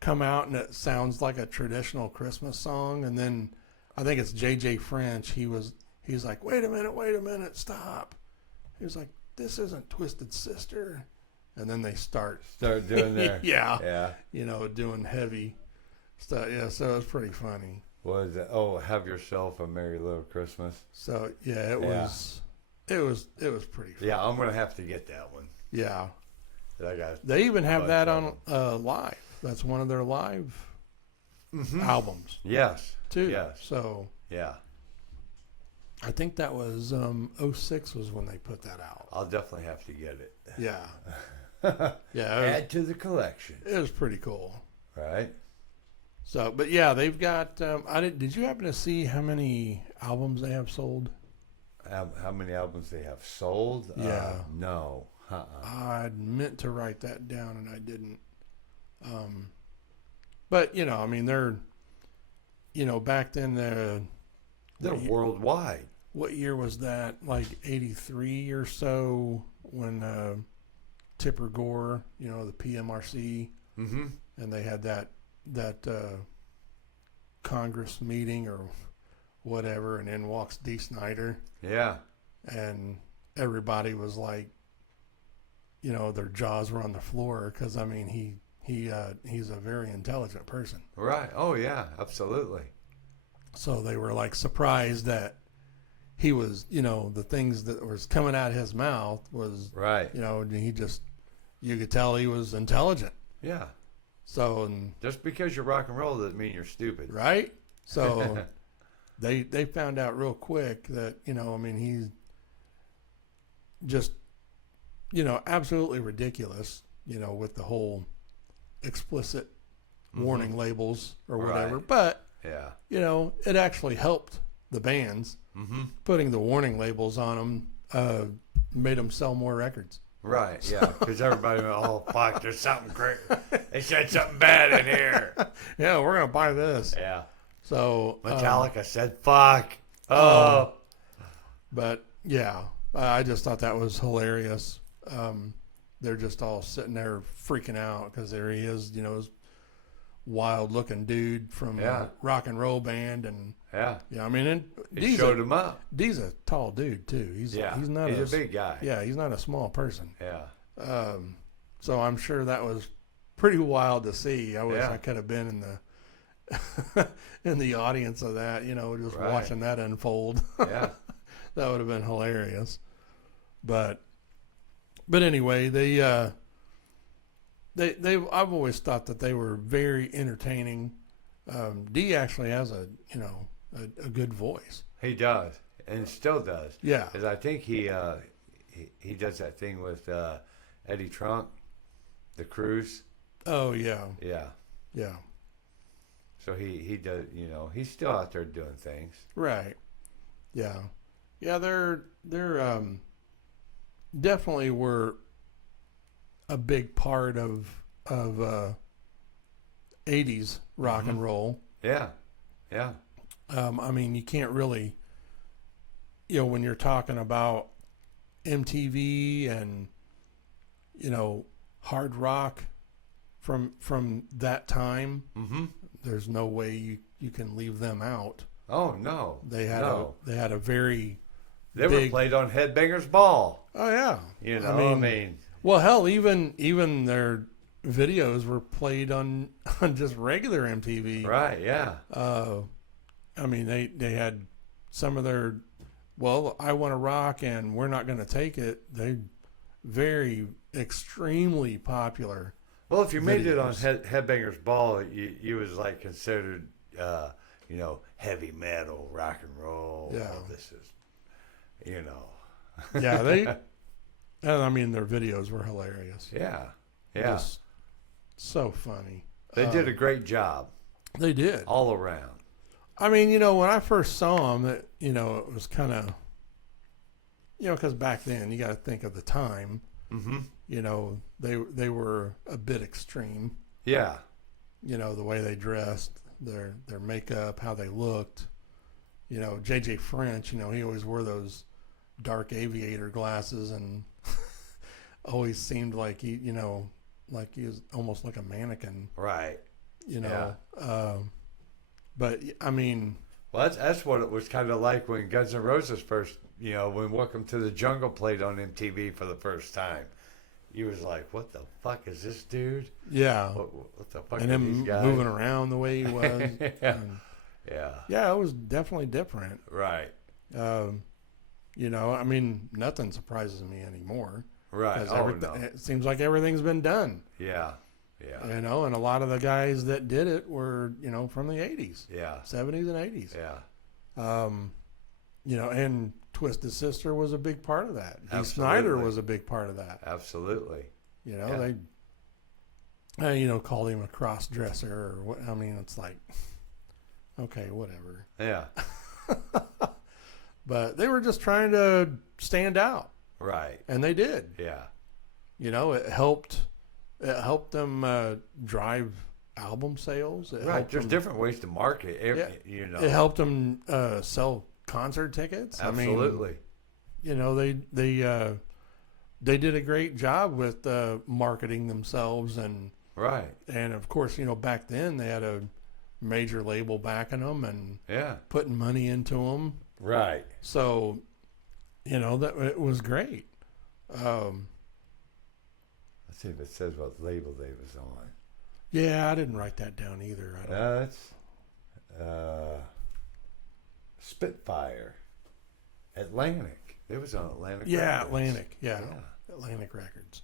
come out and it sounds like a traditional Christmas song, and then I think it's J.J. French. He's like, wait a minute, stop. He was like, this isn't Twisted Sister, and then they start doing their yeah, doing heavy stuff. Yeah, so it's pretty funny. What is it? Oh, have yourself a merry little Christmas. So yeah, it was pretty funny. Yeah, I'm gonna have to get that one. Yeah, they even have that on live. That's one of their live albums. Yes. Too. Yes. So yeah, I think that was 06 was when they put that out. I'll definitely have to get it. Yeah. Yeah. Add to the collection. It was pretty cool. Right. So, but yeah, they've got. Did you happen to see how many albums they have sold? How many albums they have sold? Yeah. No. I meant to write that down and I didn't. But, I mean, they're, back then, They're worldwide. what year was that? Like 83 or so when Tipper Gore, the PMRC, Mm-hmm. and they had that Congress meeting or whatever, and in walks Dee Snider. Yeah. And everybody was like, their jaws were on the floor because, I mean, he's a very intelligent person. Right. Oh, yeah, absolutely. So they were like surprised that he was, the things that was coming out of his mouth was, right. You could tell he was intelligent. Yeah. So, and just because you're rock and roll doesn't mean you're stupid. right? So they found out real quick that, I mean, he's just, absolutely ridiculous, with the whole explicit warning labels or whatever. Right. But, Yeah. it actually helped the bands. Mm-hmm. Putting the warning labels on them made them sell more records. Right, yeah, because everybody went, oh, fuck, there's something great. They said something bad in here. Yeah, we're going to buy this. Yeah. So Metallica said, fuck. Oh. But, yeah, I just thought that was hilarious. They're just all sitting there freaking out because there he is, this wild-looking dude from a rock and roll band. And, I mean, and he showed him up. Dee's a tall dude, too. He's not he's a big guy. Yeah, he's not a small person. Yeah. So I'm sure that was pretty wild to see. I wish I could have been in the in the audience of that, just watching that unfold. Yeah. That would have been hilarious. But anyway, I've always thought that they were very entertaining. Dee actually has a good voice. He does, and still does. Yeah. Because I think he does that thing with Eddie Trunk, the Cruise. Oh yeah. Yeah. Yeah. So he does. He's still out there doing things. Right. Yeah. Yeah. They're definitely were a big part of 80s rock and roll. Yeah. Yeah. I mean, you can't really, when you're talking about MTV and, hard rock from that time, there's no way you can leave them out. Oh, no. They had a very They big, were played on Headbangers Ball. Oh, yeah. I mean. Well, hell, even their videos were played on just regular MTV. Right, yeah. I mean, they had some of their, I Want to Rock and We're Not Going to Take It. They very extremely popular. Well, if you made it on Headbangers Ball, you was like considered, heavy metal, rock and roll. Yeah. Well, this is, Yeah, and I mean, their videos were hilarious. Yeah, yeah. Just so funny. They did a great job. They did. All around. I mean, when I first saw them, it was kind of, because back then you got to think of the time. Mm-hmm. They were a bit extreme. Yeah. The way they dressed, their makeup, how they looked. JJ French, he always wore those dark aviator glasses and always seemed like he was almost like a mannequin. Right. Yeah. But I mean, well, that's what it was kind of like when Guns N' Roses first, when Welcome to the Jungle played on MTV for the first time. You was like, what the fuck is this dude? Yeah. What the fuck and are him these guys? moving around the way he was. Yeah. Yeah, it was definitely different. Right. I mean, nothing surprises me anymore. Right. No. It seems like everything's been done. Yeah. Yeah. And a lot of the guys that did it were, from the 80s. Yeah. 70s and 80s. Yeah. And Twisted Sister was a big part of that. Dee Absolutely. Snider was a big part of that. Absolutely. They called him a cross-dresser or what. I mean, it's like, okay, whatever. Yeah. But they were just trying to stand out. Right. And they did. Yeah. It helped them drive album sales. It Right. helped There's them, different ways to market. You know. it helped them sell concert tickets. Absolutely. I mean, you know, they did a great job with marketing themselves, and Right. of course, you know, back then they had a major label backing them and putting money into them. Right. So, you know, that it was great. Let's see if it says what label they was on. Yeah, I didn't write that down either. I don't. That's Spitfire, Atlantic. It was on Atlantic. Yeah, Records. Atlantic. Yeah, Atlantic Records.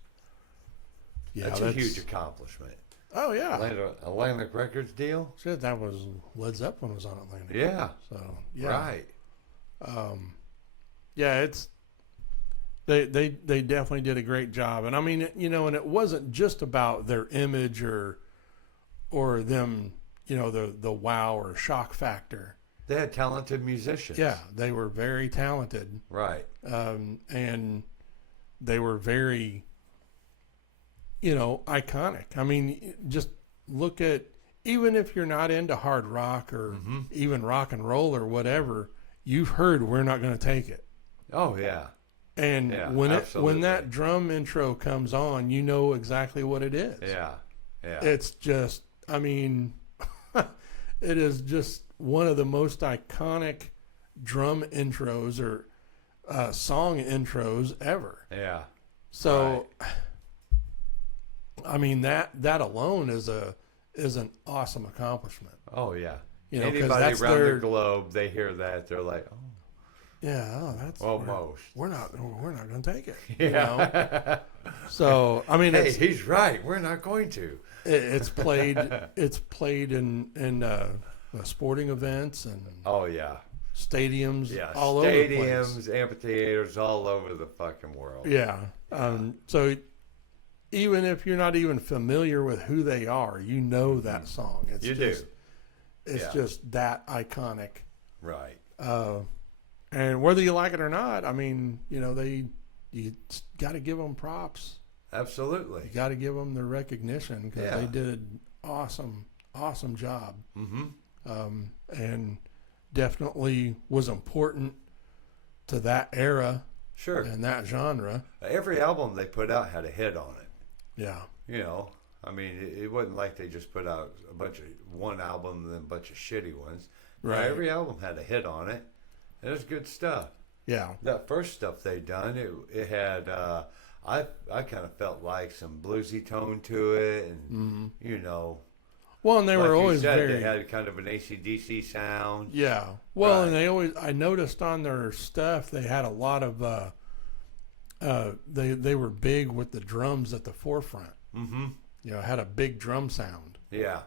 Yeah, that's a huge accomplishment. Oh yeah, Atlantic Records deal. Shit, that was Led Zeppelin was on Atlantic. Yeah. So yeah. Right. Yeah, it's they definitely did a great job, and I mean, you know, and it wasn't just about their image or them, you know, the wow or shock factor. They had talented musicians. Yeah, they were very talented. Right. And they were very, you know, iconic. I mean, just look at, even if you're not into hard rock or even rock and roll or whatever, you've heard We're Not Gonna Take It. Oh yeah. And when that drum intro comes on, you know exactly what it is. Yeah. Yeah. It's just, I mean, it is just one of the most iconic drum intros or song intros ever. Yeah. So, right. I mean, that alone is an awesome accomplishment. Oh yeah. You know, anybody around the globe, they hear that, they're like, oh. Yeah, that's almost. We're not going to take it. Yeah. You know? So I mean, hey, he's right. We're not going to. It's played in sporting events and stadiums. Yeah, all over the place. Stadiums, amphitheaters, all over the fucking world. Yeah. So even if you're not even familiar with who they are, you know that song. It's just that iconic. Right. And whether you like it or not, I mean, you know, you got to give them props. Absolutely. You got to give them the recognition because they did an awesome job. Mm-hmm. And definitely was important to that era. Sure. And that genre. Every album they put out had a hit on it. Yeah. You know, I mean, it wasn't like they just put out one album and then a bunch of shitty ones. Right. Every album had a hit on it. It was good stuff. Yeah. That first stuff they done, it had, I kind of felt like some bluesy tone to it, and you know. Well, and they like were always they had kind of an AC/DC sound. Yeah. Well, and I noticed on their stuff they had a lot of, they were big with the drums at the forefront. Mm-hmm. You know, had a big drum sound. Yeah.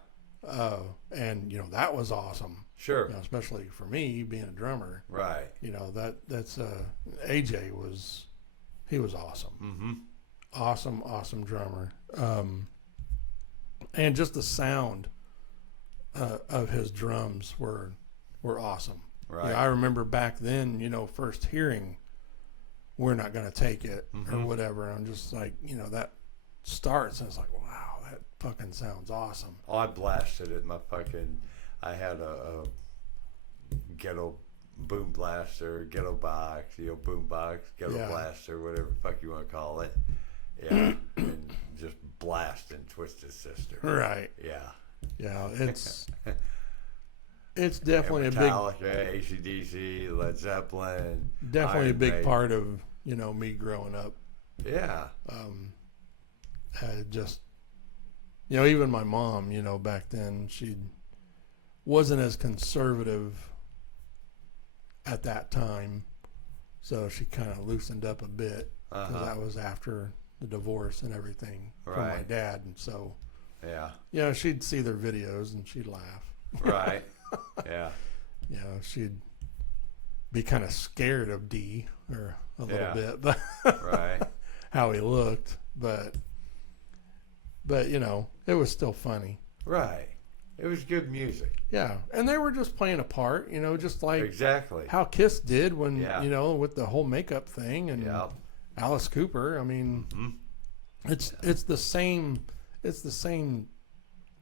And you know that was awesome. Sure. You know, especially for me being a drummer. Right. You know, that's AJ was awesome. Mm-hmm. Awesome drummer. And just the sound of his drums were awesome. Right. You know, I remember back then, you know, first hearing We're Not Gonna Take It or whatever. I'm just like, you know, that starts and it's like, wow, that fucking sounds awesome. Oh, I blasted it. I had a ghetto boom blaster, ghetto box, boom box, ghetto blaster, whatever the fuck you want to call it. Yeah, and just blasting Twisted Sister. Right. Yeah. Yeah, it's definitely and Metallica, AC/DC, Led Zeppelin. Definitely a big part of, you know, me growing up. Yeah. Just, you know, even my mom, you know, back then, she wasn't as conservative at that time, so she kind of loosened up a bit because that was after the divorce and everything from my dad, and so you know, she'd see their videos and she'd laugh. Right. Yeah. You know, she'd be kind of scared of D or a little bit, but right. how he looked, but you know, it was still funny. Right. It was good music. Yeah, and they were just playing a part, you know, just like exactly how Kiss did when you know, with the whole makeup thing and Alice Cooper. I mean, it's the same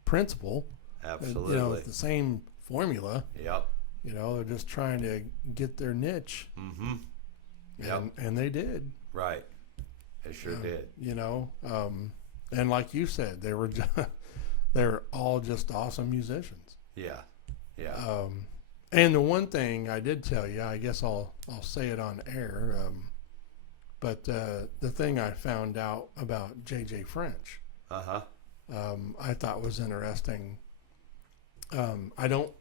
principle. Absolutely. You know, it's the same formula. Yep. You know, they're just trying to get their niche. Mm-hmm. Yep. And they did. Right. They sure did. You know, and like you said, they were they're all just awesome musicians. Yeah. Yeah. And the one thing I did tell you, I guess I'll say it on air, but the thing I found out about J.J. French, I thought was interesting. I don't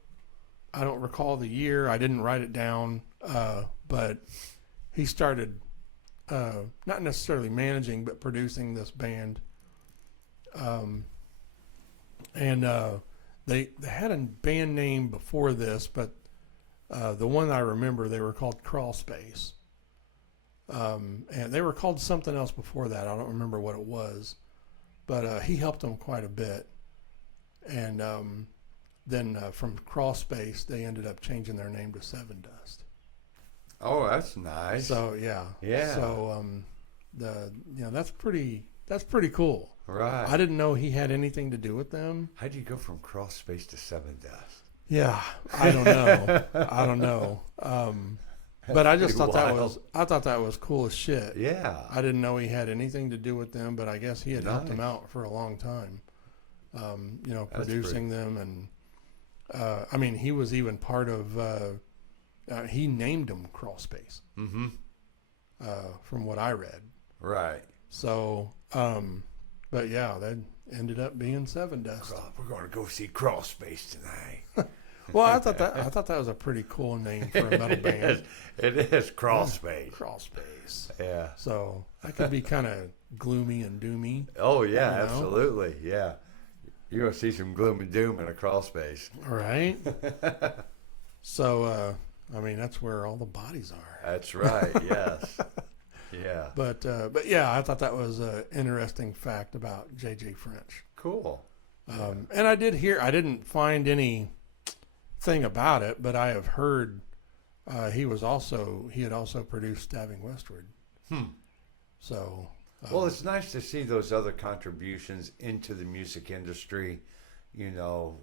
recall the year. I didn't write it down, but he started not necessarily managing, but producing this band. And they had a band name before this, but the one I remember, they were called Crawl Space. And they were called something else before that. I don't remember what it was, but he helped them quite a bit. And then from Crawl Space, they ended up changing their name to Seven Dust. Oh, that's nice. So yeah. So that's pretty cool. Right. I didn't know he had anything to do with them. How'd you go from Crawl Space to Seven Dust? Yeah, I don't know. But I just thought that was cool as shit. Yeah. I didn't know he had anything to do with them, but I guess he had helped them out for a long time. Producing them, and I mean, he was even part of. He named them Crawl Space. Mm-hmm. From what I read. Right. So, but yeah, that ended up being Seven Dust. We're going to go see Crawl Space tonight. Well, I thought that was a pretty cool name for a metal band. It is Crawl Space. Crawl Space. Yeah. So that could be kind of gloomy and doomy. Oh yeah, absolutely. Yeah. You're gonna see some gloom and doom in a Crawl Space. Right. So, I mean, that's where all the bodies are. That's right. Yes. Yeah. But yeah, I thought that was an interesting fact about J.J. French. Cool. And I didn't find anything about it, but I have heard he had also produced Stabbing Westward. So. Well, it's nice to see those other contributions into the music industry, you know,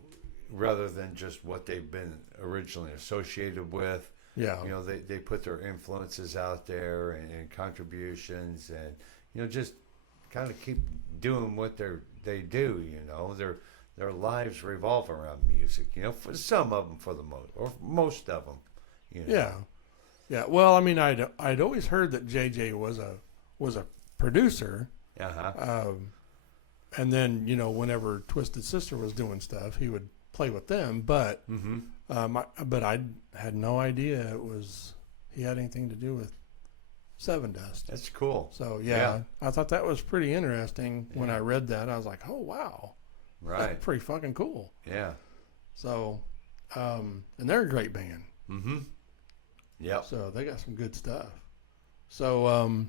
rather than just what they've been originally associated with. Yeah. You know, they put their influences out there and contributions, and, you know, just kind of keep doing what they do, you know. Their lives revolve around music, you know, for some of them, for the most of them, you know. Yeah. Yeah. Well, I mean, I'd always heard that JJ was a producer. And then, you know, whenever Twisted Sister was doing stuff, he would play with them, but but I had no idea he had anything to do with Seven Dust. That's cool. So yeah. I thought that was pretty interesting. When I read that, I was like, oh wow, right, that's pretty fucking cool. Yeah. So, and they're a great band. Mm-hmm. Yep. So they got some good stuff. So,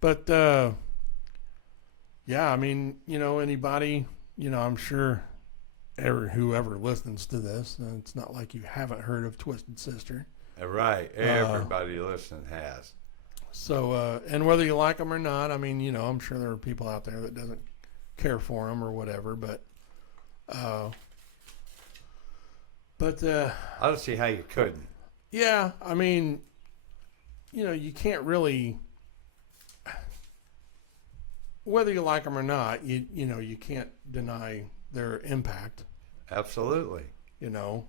but yeah, I mean, you know, anybody, you know, I'm sure. Whoever listens to this, it's not like you haven't heard of Twisted Sister. Right. Everybody listening has. So, and whether you like them or not, I mean, you know, I'm sure there are people out there that doesn't care for them or whatever, but I don't see how you couldn't. Yeah, I mean, you know, you can't really, whether you like them or not, you know, you can't deny their impact. Absolutely. You know,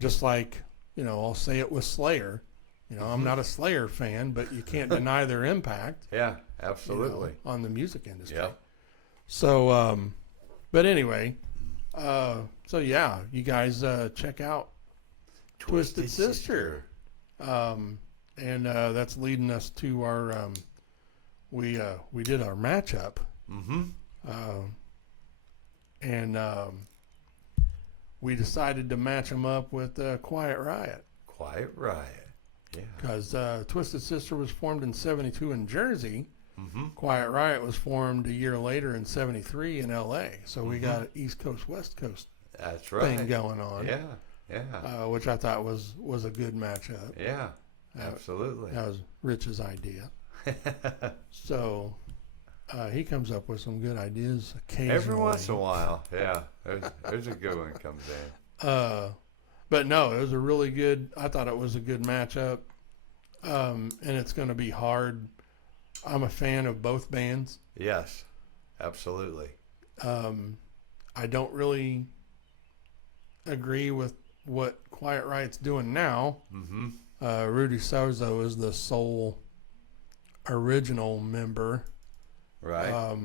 just like, you know, I'll say it with Slayer. You know, I'm not a Slayer fan, but you can't deny their impact. Yeah, absolutely. You know, on the music industry. Yeah. So, but anyway, so yeah, you guys check out Twisted Sister. And that's leading us to our, we did our matchup. Mm-hmm. And we decided to match them up with Quiet Riot. Quiet Riot, yeah. Because Twisted Sister was formed in '72 in Jersey. Mm-hmm. Quiet Riot was formed a year later in '73 in L.A. So we got an East Coast, West Coast thing going on. Yeah, yeah. Which I thought was a good matchup. Yeah, absolutely. That was Rich's idea. So, He comes up with some good ideas occasionally. Every once in a while, yeah. There's a good one comes in. But no, it was a really good. I thought it was a good matchup, and it's going to be hard. I'm a fan of both bands. Yes, absolutely. I don't really agree with what Quiet Riot's doing now. Mm-hmm. Rudy Sarzo is the sole original member. Right.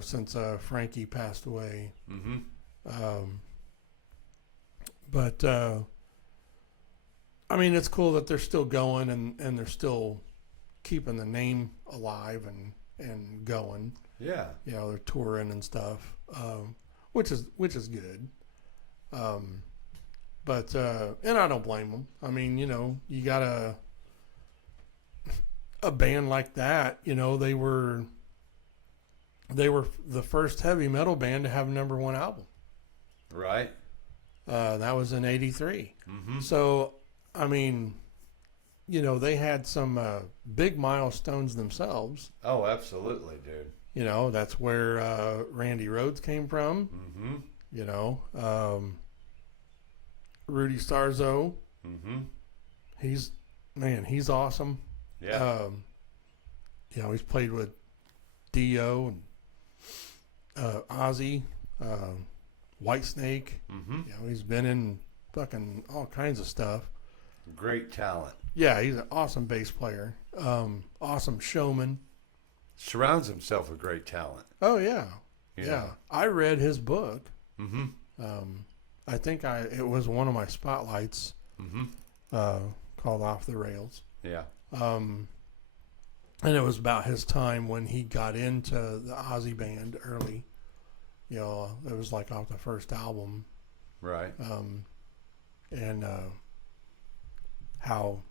Since Frankie passed away. Mm-hmm. But I mean, it's cool that they're still going and they're still keeping the name alive and going. Yeah. They're touring and stuff, which is good. But and I don't blame them. I mean, you got a band like that. They were the first heavy metal band to have a #1 album. Right. That was in '83. Mm-hmm. So, I mean, they had some big milestones themselves. Oh, absolutely, dude. That's where Randy Rhoads came from. Mm-hmm. Rudy Sarzo. Mm-hmm. He's awesome. Yeah. He's played with Dio and Ozzy, Whitesnake. Mm-hmm. He's been in fucking all kinds of stuff. Great talent. Yeah, he's an awesome bass player. Awesome showman. Surrounds himself with great talent. Oh yeah, Yeah. yeah. I read his book. Mm-hmm. I think it was one of my spotlights. Mm-hmm. Called Off the Rails. Yeah. And it was about his time when he got into the Ozzy band early. It was like off the first album. Right. And how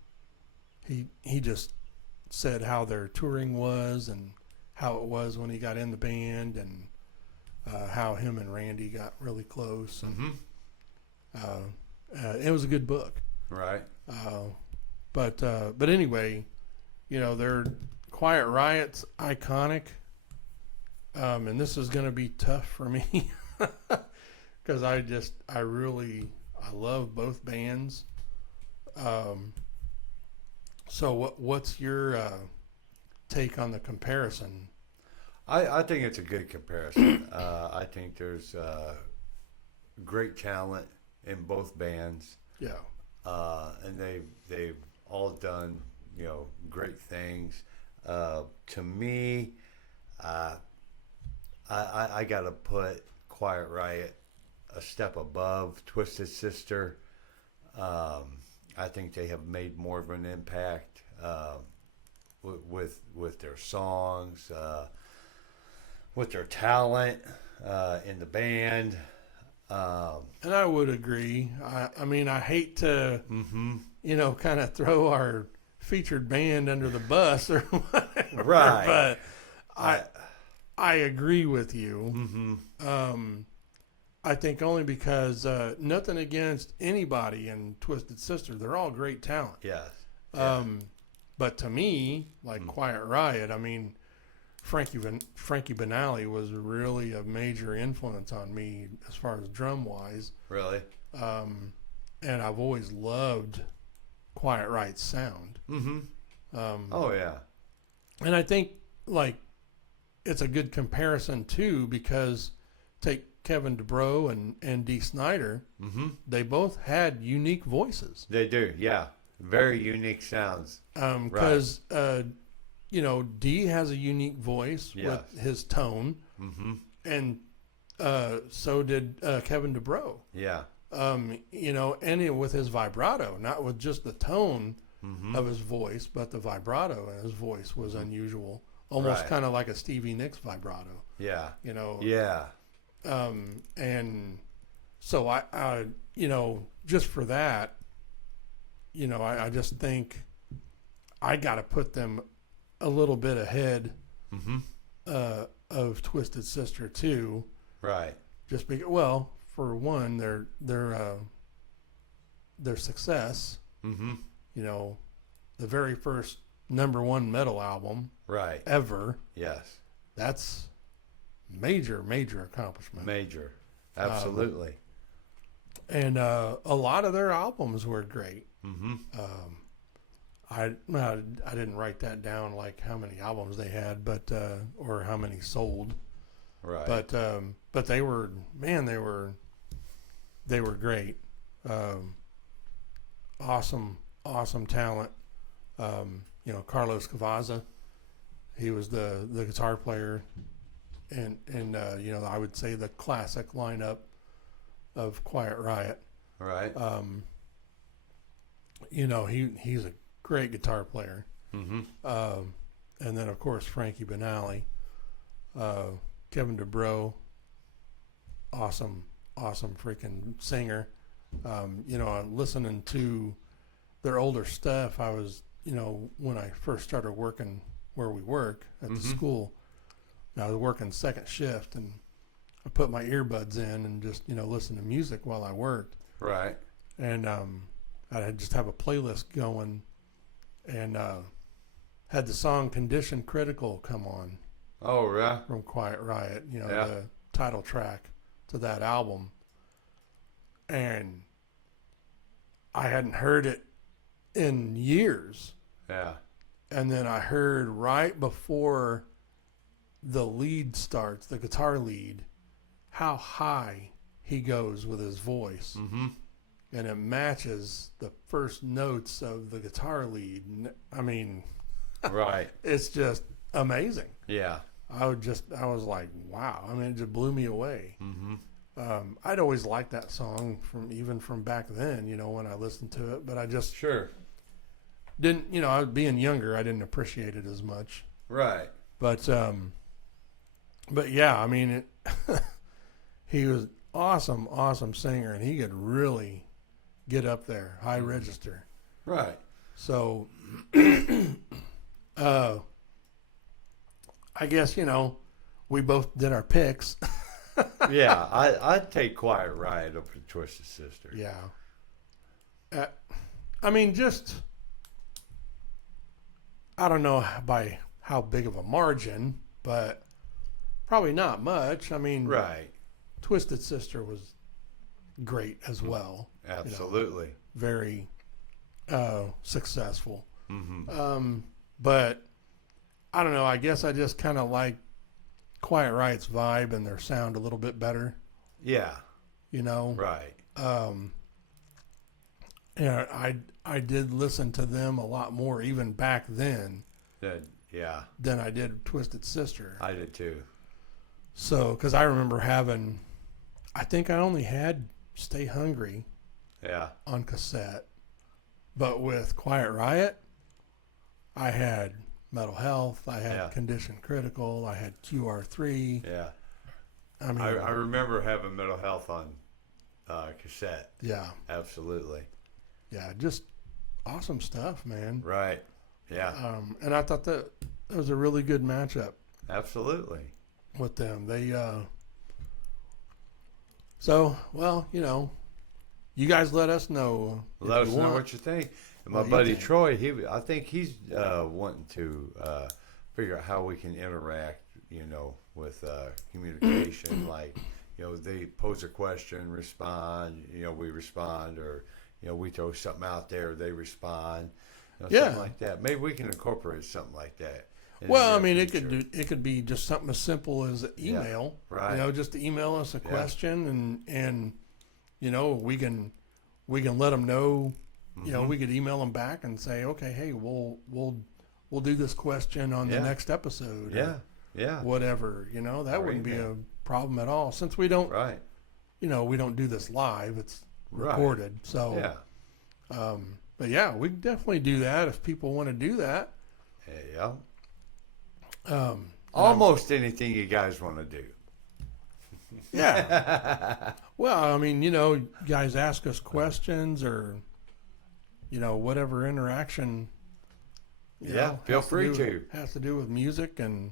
he just said how their touring was and how it was when he got in the band and how him and Randy got really close. And it was a good book. Right. But anyway, they're Quiet Riot's iconic. And this is going to be tough for me because I love both bands. So what's your take on the comparison? I think it's a good comparison. I think there's great talent in both bands. Yeah. And they've all done great things. To me, I gotta put Quiet Riot a step above Twisted Sister. I think they have made more of an impact with their songs, with their talent in the band. And I would agree. I mean, I hate to, kind of throw our featured band under the bus or whatever. Right. But I agree with you. Mm-hmm. I think only because nothing against anybody in Twisted Sister. They're all great talent. Yes. But to me, like Quiet Riot, I mean, Frankie Banali was really a major influence on me as far as drum wise. Really? And I've always loved Quiet Riot's sound. Mm-hmm. Oh yeah. And I think like it's a good comparison too because take Kevin DuBrow and Dee Snider. Mm-hmm. They both had unique voices. They do, yeah. Very unique sounds. Because Dee has a unique voice with his tone, and so did Kevin DuBrow. Yeah. And with his vibrato, not with just the tone of his voice, but the vibrato in his voice was unusual, almost kind of like a Stevie Nicks vibrato. Yeah. Yeah. And so I just for that, I just think I got to put them a little bit ahead of Twisted Sister too. Right. Just because, for one, their success. The very first #1 metal album Right. ever. Yes. That's major accomplishment. Major. Absolutely. And a lot of their albums were great. Mm-hmm. I didn't write that down, like how many albums they had, but or how many sold. Right. But they were, man, they were great. Awesome talent. Carlos Cavaza, he was the guitar player, and I would say the classic lineup of Quiet Riot. Right. He's a great guitar player. Mm-hmm. And then of course Frankie Banali, Kevin DuBrow, awesome freaking singer. Listening to their older stuff, I was, when I first started working where we work at the school, I was working second shift, and I put my earbuds in and just, listen to music while I worked. Right. And I'd just have a playlist going, and had the song Condition Critical come on. Oh, yeah. From Quiet Riot, the title track to that album. And I hadn't heard it in years. Yeah. And then I heard right before the lead starts, the guitar lead, how high he goes with his voice. Mm-hmm. And it matches the first notes of the guitar lead. I mean, right. It's just amazing. Yeah. I was like, wow. I mean, it just blew me away. Mm-hmm. I'd always liked that song from back then, when I listened to it, but I just didn't, I was being younger, I didn't appreciate it as much. Right. But yeah, I mean, he was awesome singer, and he could really get up there, high register. Right. So, I guess, we both did our picks. Yeah, I'd take Quiet Riot over Twisted Sister. Yeah. I mean, just, I don't know by how big of a margin, but probably not much. I mean, right. Twisted Sister was great as well. Absolutely. Very successful. Mm-hmm. But I don't know. I guess I just kind of like Quiet Riot's vibe and their sound a little bit better. Yeah. Right. I did listen to them a lot more even back then. Than I did Twisted Sister. I did too. So, because I remember I think I only had Stay Hungry. Yeah. On cassette, but with Quiet Riot, I had Metal Health, I had Condition Critical, I had QR3. Yeah. I mean, I remember having Metal Health on cassette. Yeah. Absolutely. Yeah, just awesome stuff, man. Right. Yeah. And I thought that was a really good matchup. Absolutely. With them. They, so, well, you guys let us know. Let us know what you think. And my buddy Troy, I think he's wanting to figure out how we can interact, with communication. Like, they pose a question, respond, we respond, or, we throw something out there, they respond, something like that. Maybe we can incorporate something like that. Well, I mean, it could be just something as simple as email. Yeah, right. Just email us a question, and we can let them know. We could email them back and say, okay, hey, we'll do this question on the next episode. Yeah. Whatever. That wouldn't be a problem at all, since we don't. Right. We don't do this live. It's recorded. Right. So. Yeah. But yeah, we can definitely do that if people want to do that. Yeah. Almost anything you guys want to do. Yeah. Well, I mean, guys ask us questions or, whatever interaction. Feel free to. Has to do with music and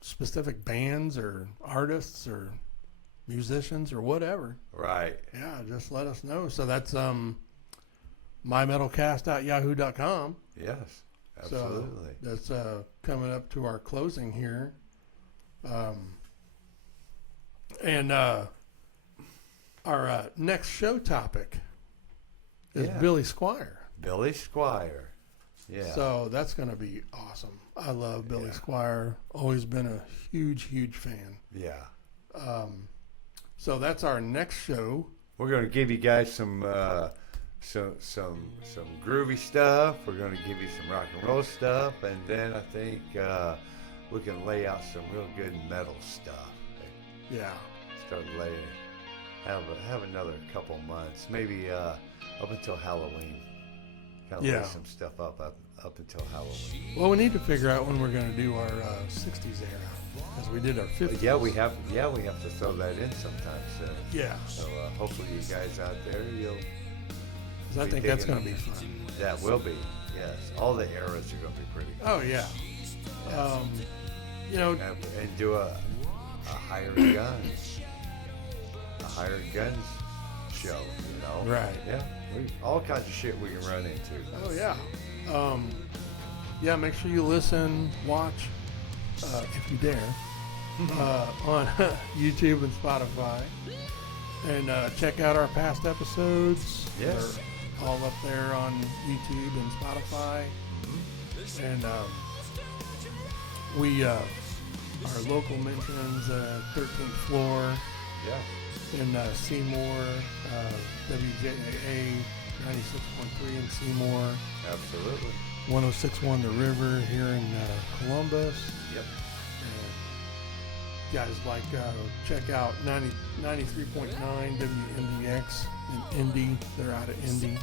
specific bands or artists or musicians or whatever. Right. Yeah, just let us know. So that's mymetalcast.yahoo.com. Yes, absolutely. So that's coming up to our closing here. And our next show topic is Billy Squier. Billy Squier. Yeah. So that's going to be awesome. I love Billy Squier. Always been a huge, huge fan. Yeah. So that's our next show. We're going to give you guys some groovy stuff. We're going to give you some rock and roll stuff, and then I think we can lay out some real good metal stuff. Yeah. Start laying. Have another couple months, maybe up until Halloween. Kind of lay some stuff up until Halloween. Well, we need to figure out when we're going to do our 60s era, because we did our 50s. Yeah, we have to throw that in sometime soon. Yeah. So hopefully you guys out there, I think that's going to be fun. That will be, yes. All the eras are going to be pretty cool. Oh, yeah. And do a hired guns show, Right. Yeah. All kinds of shit we can run into. Oh, yeah. Make sure you listen, watch, if you dare, on YouTube and Spotify. And check out our past episodes. Yes. They're all up there on YouTube and Spotify. Mm-hmm. And our local mentions, 13th floor. Yeah. In Seymour, WJAA 96.3 in Seymour. Absolutely. 106.1 The River here in Columbus. Yep. And guys, check out 93.9 WMDX in Indy. They're out of Indy.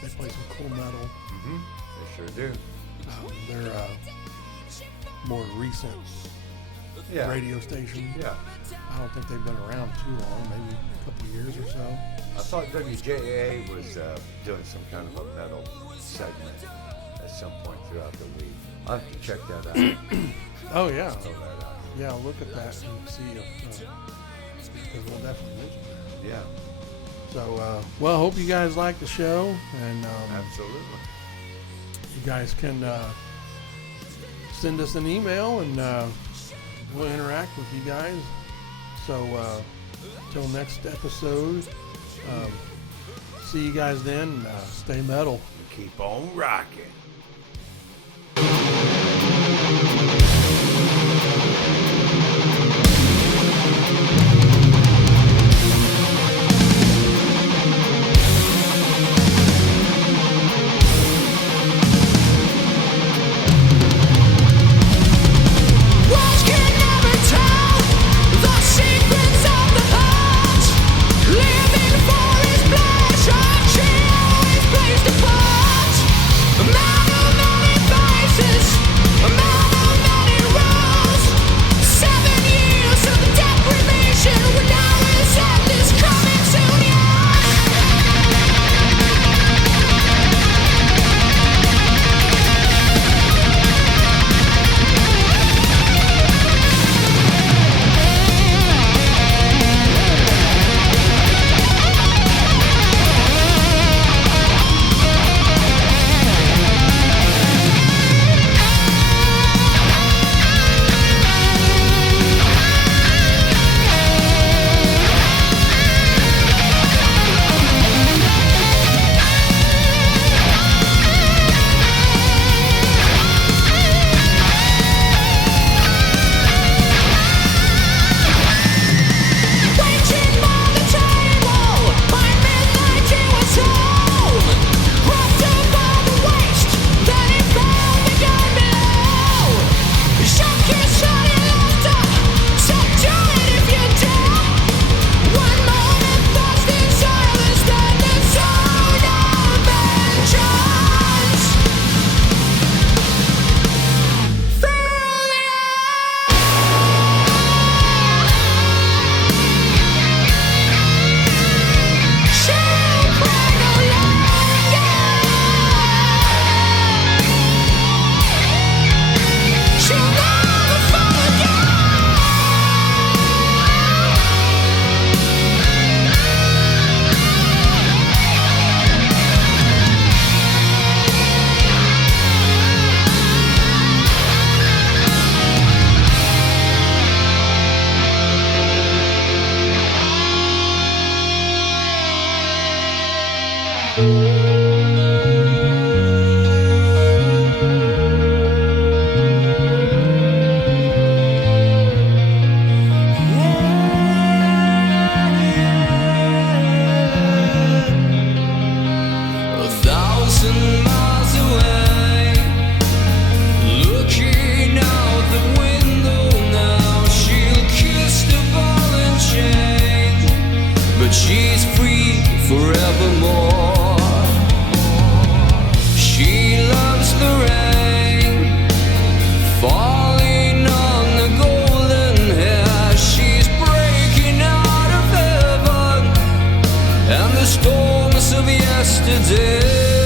They play some cool metal. Mm-hmm. They sure do. They're more recent radio station. Yeah. I don't think they've been around too long, maybe a couple of years or so. I thought WJAA was doing some kind of a metal segment at some point throughout the week. I'll have to check that out. Oh, yeah. Throw that out. Yeah, look at that and see if, because we'll definitely mention it. Yeah. So, I hope you guys like the show, and absolutely. You guys can send us an email, and we'll interact with you guys. So, till next episode, see you guys then. Stay metal. Keep on rocking. Living for his pleasure, she always plays the part. and the storms of yesterday.